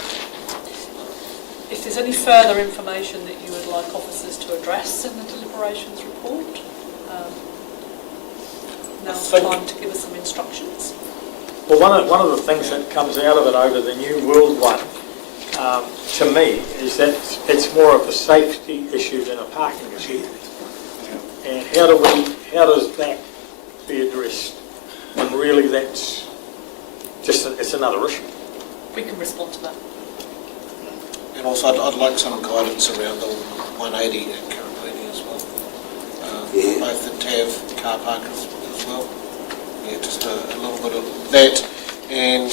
if there's any further information that you would like officers to address in the deliberations report, now's the time to give us some instructions. Well, one of the things that comes out of it over the New World one, to me, is that it's more of a safety issue than a parking issue. And how does that be addressed when really that's just it's another issue? We can respond to that. And also, I'd like some guidance around the 180 at Karapuni as well. Both the TAV car park as well. Yeah, just a little bit of that. And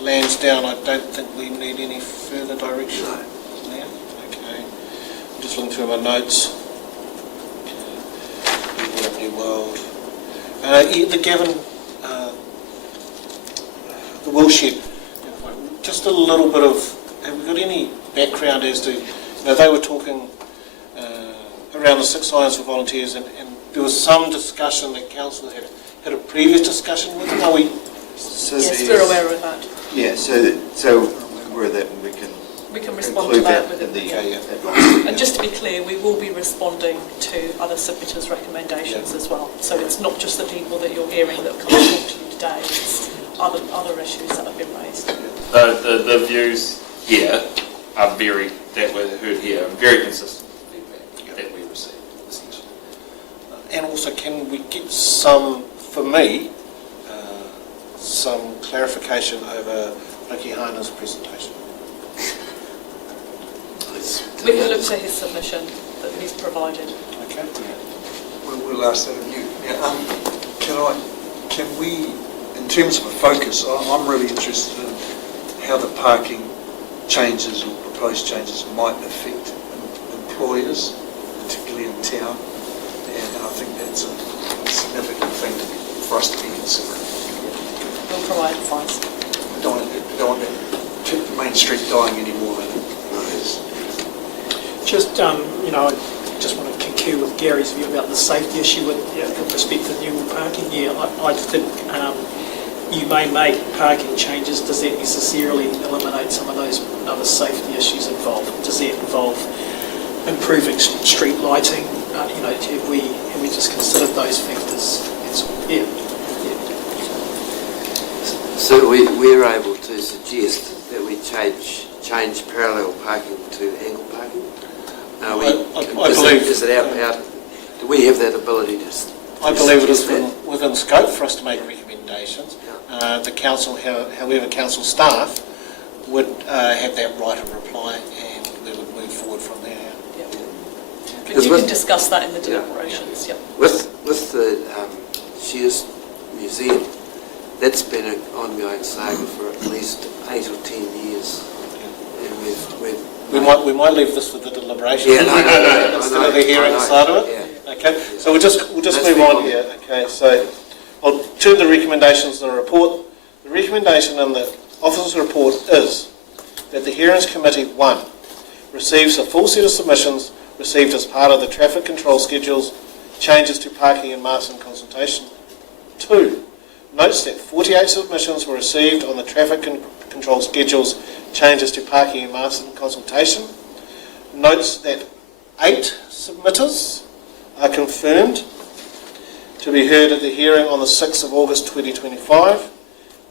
Lansdowne, I don't think we need any further direction. No. Okay. I'm just looking through my notes. New World. The Gavin, the Woolshed. Just a little bit of, have we got any background as to, they were talking around the 6 Irons for Volunteers, and there was some discussion that council had a previous discussion with them. Are we? Yes, we're aware of that. Yeah, so we're aware of that, and we can respond to that within the And just to be clear, we will be responding to other submitters' recommendations as well. So it's not just the people that you're hearing that come to talk to you today, it's other issues that have been raised. The views here are that were heard here, are very consistent with the feedback that we received, essentially. And also, can we get some, for me, some clarification over Ricky Hana's presentation? We can look to his submission that he's provided. Okay. We'll ask that of you. Can we, in terms of a focus, I'm really interested in how the parking changes or proposed changes might affect employers, particularly in town, and I think that's a significant thing for us to be considering. We'll provide advice. We don't want that Main Street dying anymore than it is. Just, you know, I just want to concur with Gary's view about the safety issue with respect to new parking. Yeah, I think you may make parking changes. Does that necessarily eliminate some of those other safety issues involved? Does that involve improving street lighting? You know, have we just considered those factors? Yeah. So we're able to suggest that we change parallel parking to angle parking? I believe... Is it out? Do we have that ability to... I believe it is within scope for us to make recommendations. The council, however, council staff would have that right of reply, and we would move forward from there. But you can discuss that in the deliberations. Yep. With the Shears Museum, that's been an ongoing saga for at least 8 or 10 years. And we might leave this for the deliberation. Yeah, no. Instead of the hearing side of it. Yeah. Okay, so we'll just move on here. Okay, so I'll turn the recommendations in the report. The recommendation in the officer's report is that the Hearings Committee 1 receives a full set of submissions received as part of the traffic control schedules, changes to parking and Masterton consultation. 2, notes that 48 submissions were received on the traffic control schedules, changes to parking and Masterton consultation. Notes that 8 submitters are confirmed to be heard at the hearing on the 6th of August 2025.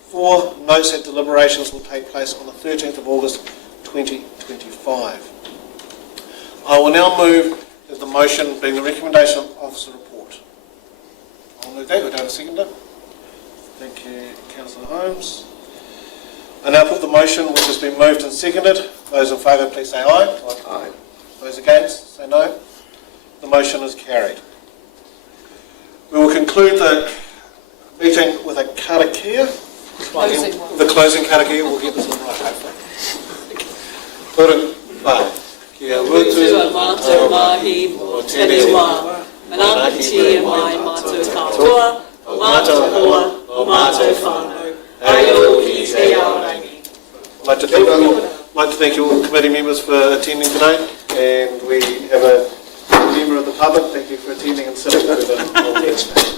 4, notes that deliberations will take place on the 13th of August 2025. I will now move to the motion being the recommendation of officer report. I'll move that. We don't have a seconder. Thank you, Councillor Holmes. I now put the motion which has been moved and seconded. Those in favour, please say aye. Aye. Those against, say no. The motion is carried. We will conclude the meeting with a karakia. The closing karakia. We'll get this one right, hopefully. Kia mutu mātou mahi o tēne wā, manakiti e mai mātou katoa, o mātou hoa, o mātou whānau, ai o ki te aorangi. I'd like to thank you all committee members for attending today, and we have a member of the public. Thank you for attending and sitting through the whole text.